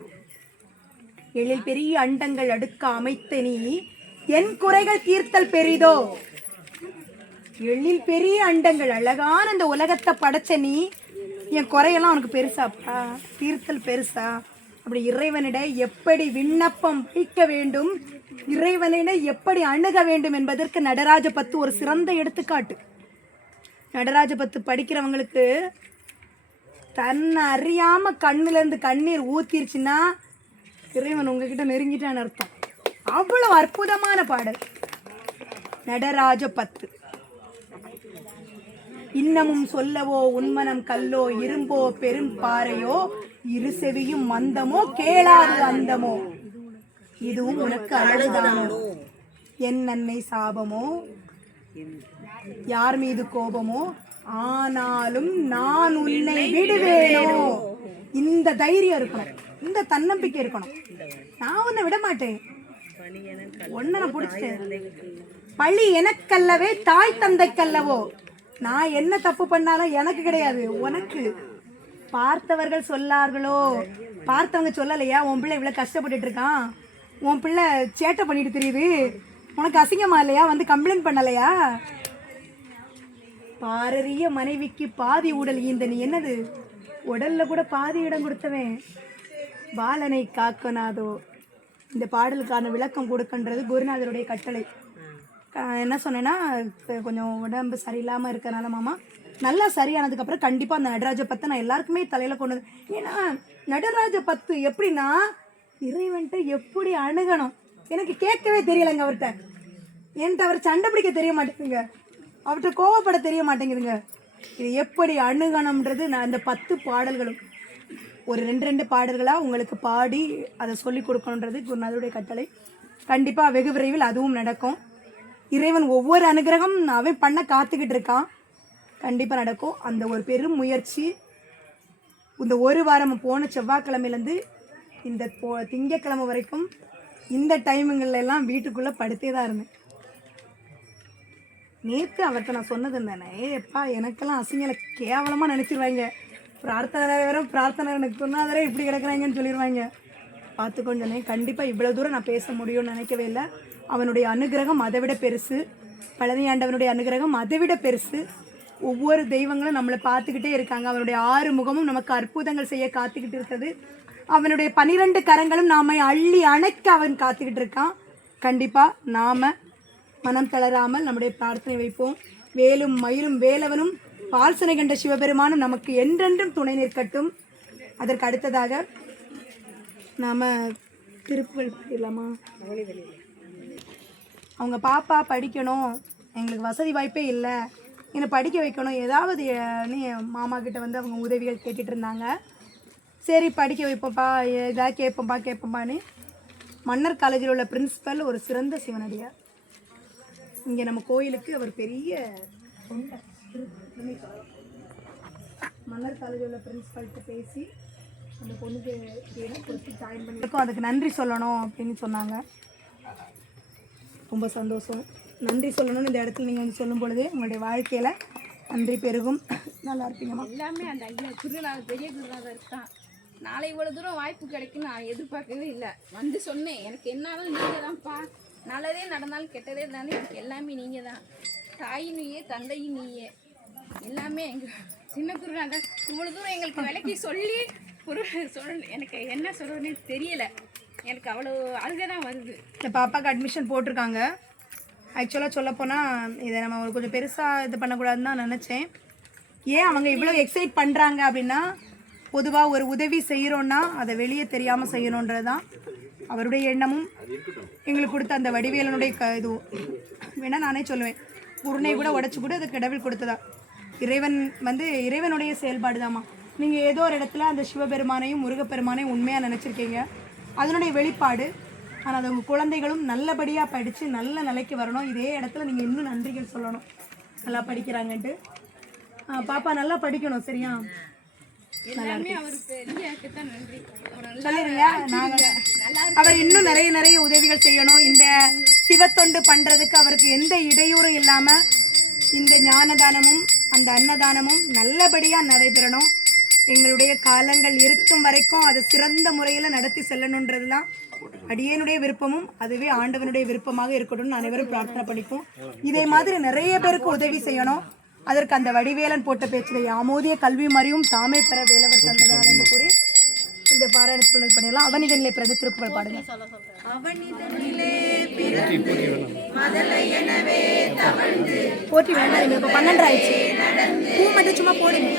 எழில் பெரிய அண்டங்கள் அடுக்க அமைத்த நீ என் குறைகள் தீர்த்தல் பெரிதோ. எழில் பெரிய அண்டங்கள் அழகான அந்த உலகத்தை படைச்ச நீ என் குறையெல்லாம் உனக்கு பெருசாப்பா, தீர்த்தல் பெருசா? அப்படி இறைவனிட எப்படி விண்ணப்பம் வைக்க வேண்டும், இறைவனிட எப்படி அணுக வேண்டும் என்பதற்கு நடராஜ 10 ஒரு சிறந்த எடுத்துக்காட்டு. நடராஜ 10 படிக்கிறவங்களுக்கு தன்னை அறியாமல் கண்ணிலேருந்து கண்ணீர் ஊற்றிருச்சுன்னா இறைவன் உங்ககிட்ட நெருங்கிட்டான்னு அர்த்தம். அவ்வளோ அற்புதமான பாடல் நடராஜ 10. இன்னமும் சொல்லவோ உன்மனம் கல்லோ இரும்போ பெரும் பாறையோ இரு செவியும் மந்தமோ கேளாது அந்தமோ இதுவும் உனக்கு அழகுதானோ. என் அன்னை சாபமோ யார் மீது கோபமோ ஆனாலும் நான் உன்னை விடுவேனோ. இந்த தைரியம் இருக்கணும், இந்த தன்னம்பிக்கை இருக்கணும். நான் உன்னை விட மாட்டேன், ஒன்ன நான் பிடிச்சிட்டேன். பழி எனக்கல்லவே தாய் தந்தைக்கல்லவோ. நான் என்ன தப்பு பண்ணாலும் எனக்கு கிடையாது, உனக்கு. பார்த்தவர்கள் சொல்லார்களோ, பார்த்தவங்க சொல்லலையா உன் பிள்ளை இவ்வளோ கஷ்டப்பட்டுட்டு இருக்கான், உன் பிள்ளை சேட்டை பண்ணிட்டு தெரியுது, உனக்கு அசிங்கமா இல்லையா, வந்து கம்ப்ளைண்ட் பண்ணலையா? பாரறிய மனைவிக்கு பாதி உடல் ஈந்த நீ என்னது, உடல்ல கூட பாதி இடம் கொடுத்தவன் பாலனை காக்கனாதோ. இந்த பாடலுக்கான விளக்கம் கொடுக்கின்றது குருநாதருடைய கட்டளை. என்ன சொன்னேன்னா, கொஞ்சம் உடம்பு சரியில்லாமல் இருக்கிறனால மாமா நல்லா சரியானதுக்கப்புறம் கண்டிப்பாக அந்த நடராஜ 10 நான் எல்லாருக்குமே தலையில் கொண்டு வந்து. ஏன்னா நடராஜ 10 எப்படின்னா இறைவன்ட்டு எப்படி அணுகணும் எனக்கு கேட்கவே தெரியலைங்க. அவர்கிட்ட என்கிட்ட அவர் சண்டை பிடிக்க தெரிய மாட்டேங்குங்க, அவர்கிட்ட கோவப்பட தெரிய மாட்டேங்குதுங்க. இது எப்படி அணுகணும்ன்றது நான் இந்த 10 பாடல்களும் ஒரு 2 பாடல்களாக உங்களுக்கு பாடி அதை சொல்லி கொடுக்கணுன்றது குருநாதருடைய கட்டளை. கண்டிப்பாக வெகு விரைவில் அதுவும் நடக்கும். இறைவன் ஒவ்வொரு அனுகிரகம் அவன் பண்ண காத்துக்கிட்டு இருக்கான், கண்டிப்பாக நடக்கும். அந்த ஒரு பெரும் முயற்சி இந்த ஒரு வாரம் போன செவ்வாய்க்கிழமையிலேருந்து இந்த திங்கக்கிழமை வரைக்கும் இந்த டைமுங்கள்ல எல்லாம் வீட்டுக்குள்ளே படுத்தே தான் இருந்தேன். நேற்று அவர்கிட்ட நான் சொன்னது தானே, எப்பா எனக்கெல்லாம் அசிங்கலை கேவலமாக நினச்சிருவாங்க, பிரார்த்தனை வேற பிரார்த்தனை எனக்கு சொன்னாதரே இப்படி கிடக்குறாங்கன்னு சொல்லிடுவாங்க. பார்த்துக்கொண்டு சொன்னேன். கண்டிப்பாக இவ்வளோ தூரம் நான் பேச முடியும்னு நினைக்கவே இல்லை. அவனுடைய அனுகிரகம் அதை விட பெருசு. பழனி ஆண்டவனுடைய அனுகிரகம் அதை விட பெருசு. ஒவ்வொரு தெய்வங்களும் நம்மளை பார்த்துக்கிட்டே இருக்காங்க. அவனுடைய 6 முகமும் நமக்கு அற்புதங்கள் செய்ய காத்துக்கிட்டு இருக்கிறது. அவனுடைய 12 கரங்களும் நாம அள்ளி அணைக்க அவன் காத்துக்கிட்டு இருக்கான். கண்டிப்பாக நாம் மனம் தளராமல் நம்முடைய பிரார்த்தனை வைப்போம். வேலும் மயிலும் வேலவனும் பால்சனை கண்ட சிவபெருமானும் நமக்கு என்றென்றும் துணை நிற்கட்டும். அதற்கு அடுத்ததாக நாம் திருப்புகழ் பாடிடலாமா? அவங்க பாப்பா படிக்கணும், எங்களுக்கு வசதி வாய்ப்பே இல்லை, என்னை படிக்க வைக்கணும், ஏதாவது மாமா கிட்ட வந்து அவங்க உதவிகள் கேட்டுட்டு இருந்தாங்க. சரி படிக்க வைப்போம்ப்பா, ஏதாவது கேட்போம்ப்பான்னு மன்னர் காலேஜில் உள்ள பிரின்சிபல் ஒரு சிறந்த சிவனடியார். இங்கே நம்ம கோயிலுக்கு அவர் பெரிய மன்னர் காலேஜில் உள்ள பிரின்சிபல்கிட்ட பேசி அந்த பொண்ணுக்கு இடம் கொடுத்து ஜாயின் பண்ணியிருக்கோம். அதுக்கு நன்றி சொல்லணும் அப்படின்னு சொன்னாங்க. ரொம்ப சந்தோஷம். நன்றி சொல்லணும்னு இந்த இடத்துல நீங்கள் வந்து சொல்லும் பொழுது உங்களுடைய வாழ்க்கையில் நன்றி பெருகும். நல்லா இருப்பீங்கம்மா. எல்லாமே அந்த ஐயா குருநாதர், பெரிய குருநாதர் இருக்கான். நாளை இவ்வளோ தூரம் வாய்ப்பு கிடைக்கும் நான் எதிர்பார்க்கவே இல்லை. வந்து சொன்னேன், எனக்கு என்னாலும் நீங்கள் தான்ப்பா, நல்லதே நடந்தாலும் கெட்டதே இருந்தாலும் எனக்கு எல்லாமே நீங்கள் தான். தாயும் நீயே, தந்தையும் நீயே, எல்லாமே எங்கள் சின்ன குருநாதர் இவ்வளோ தூரம் எங்களுக்கு விலைக்கு சொல்லி எனக்கு என்ன சொல்கிறதுன்னு தெரியலை. எனக்கு அவ்வளோ அழுகை தான் வருது. இந்த பாப்பாவுக்கு அட்மிஷன் போட்டிருக்காங்க. ஆக்சுவலாக சொல்லப்போனால் இதை நம்ம ஒரு கொஞ்சம் பெருசாக இது பண்ணக்கூடாதுன்னு தான் நினச்சேன். ஏன் அவங்க இவ்வளோ எக்ஸைட் பண்ணுறாங்க அப்படின்னா, பொதுவாக ஒரு உதவி செய்கிறோன்னா அதை வெளியே தெரியாமல் செய்யணுன்றது தான் அவருடைய எண்ணமும். எங்களுக்கு கொடுத்த அந்த வடிவேலனுடைய இதுவும் வேணால் நானே சொல்லுவேன், உருணை கூட உடச்சி கூட அது கடவுள் கொடுத்ததா. இறைவன் வந்து இறைவனுடைய செயல்பாடு தாம்மா. நீங்கள் ஏதோ ஒரு இடத்துல அந்த சிவபெருமானையும் முருகப்பெருமானையும் உண்மையாக நினச்சிருக்கீங்க, அதனுடைய வெளிப்பாடு. ஆனால் அது உங்கள் குழந்தைகளும் நல்லபடியாக படித்து நல்ல நிலைக்கு வரணும். இதே இடத்துல நீங்கள் இன்னும் நன்றிகள் சொல்லணும், நல்லா படிக்கிறாங்கன்ட்டு. பாப்பா நல்லா படிக்கணும், சரியா? சொல்லிடுங்க. அவர் இன்னும் நிறைய உதவிகள் செய்யணும். இந்த சிவத்தொண்டு பண்ணுறதுக்கு அவருக்கு எந்த இடையூறும் இல்லாமல் இந்த ஞானதானமும் அந்த அன்னதானமும் நல்லபடியாக நடைபெறணும். எங்களுடைய காலங்கள் இருக்கும் வரைக்கும் அது சிறந்த முறையில் நடத்தி செல்லணுன்றது தான் அடியேனுடைய விருப்பமும், அதுவே ஆண்டவனுடைய விருப்பமாக இருக்கணும்னு அனைவரும் பிரார்த்தனை பண்ணிப்போம். இதே மாதிரி நிறைய பேருக்கு உதவி செய்யணும். அதற்கு அந்த வடிவேலன் போட்ட பேச்சில் யாமோதிய கல்வி மறியும் தாமே பெற வேலவர் தந்ததால் என்று கூறி இந்த பாராயணத்துள் பண்ணிடலாம். அவனிதனிலே பிறகு திருப்புகழ் பாடுங்க. போட்டி வேண்டாம், இப்போ 12 ஆயிடுச்சு. பூ மட்டும் சும்மா போடுங்க.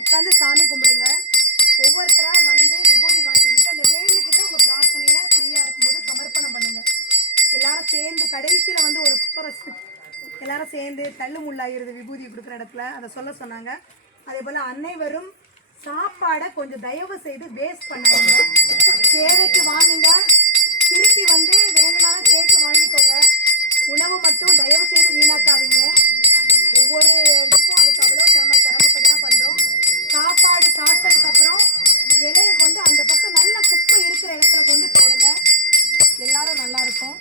உட்காந்து சாமி கும்பிடுங்க. ஒவ்வொருத்தராக வந்து விபூதி வாங்கிக்கிட்டு அந்த வேலுக்கிட்ட உங்கள் பிரார்த்தனையை ஃப்ரீயாக இருக்கும்போது சமர்ப்பணம் பண்ணுங்கள். எல்லாரும் சேர்ந்து கடைசியில் வந்து ஒரு எல்லாரும் சேர்ந்து தள்ளு முள்ளாகிறது விபூதி கொடுக்குற இடத்துல அதை சொல்ல சொன்னாங்க. அதே போல் அனைவரும் சாப்பாடை கொஞ்சம் தயவு செய்து வேஸ்ட் பண்ணாங்க. தேவைக்கு வாங்குங்க, திருப்பி வந்து வேணும்னாலும் கேட்டு வாங்கிக்கோங்க. உணவு மட்டும் தயவு செய்து வீணாக்காதீங்க. ஒவ்வொரு இதுக்கும் அதுக்கு அவ்வளோ சிரமப்பட்டு தான் பண்ணுறோம். சாப்பாடு சாப்பிட்டதுக்கப்புறம் இலையை கொண்டு அந்த பக்கம் நல்ல குப்பை இருக்கிற இடத்துல கொண்டு போடுங்க. எல்லாரும் நல்லா இருக்கும்.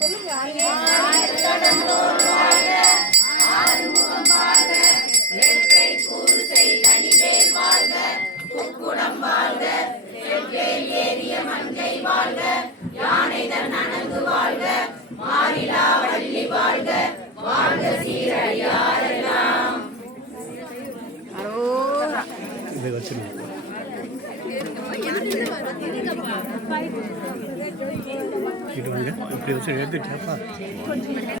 சொல்லுங்க. இதை வச்சிருக்கோம். இது வந்து இப்படி வச்சு எடுத்துட்டாப்பா.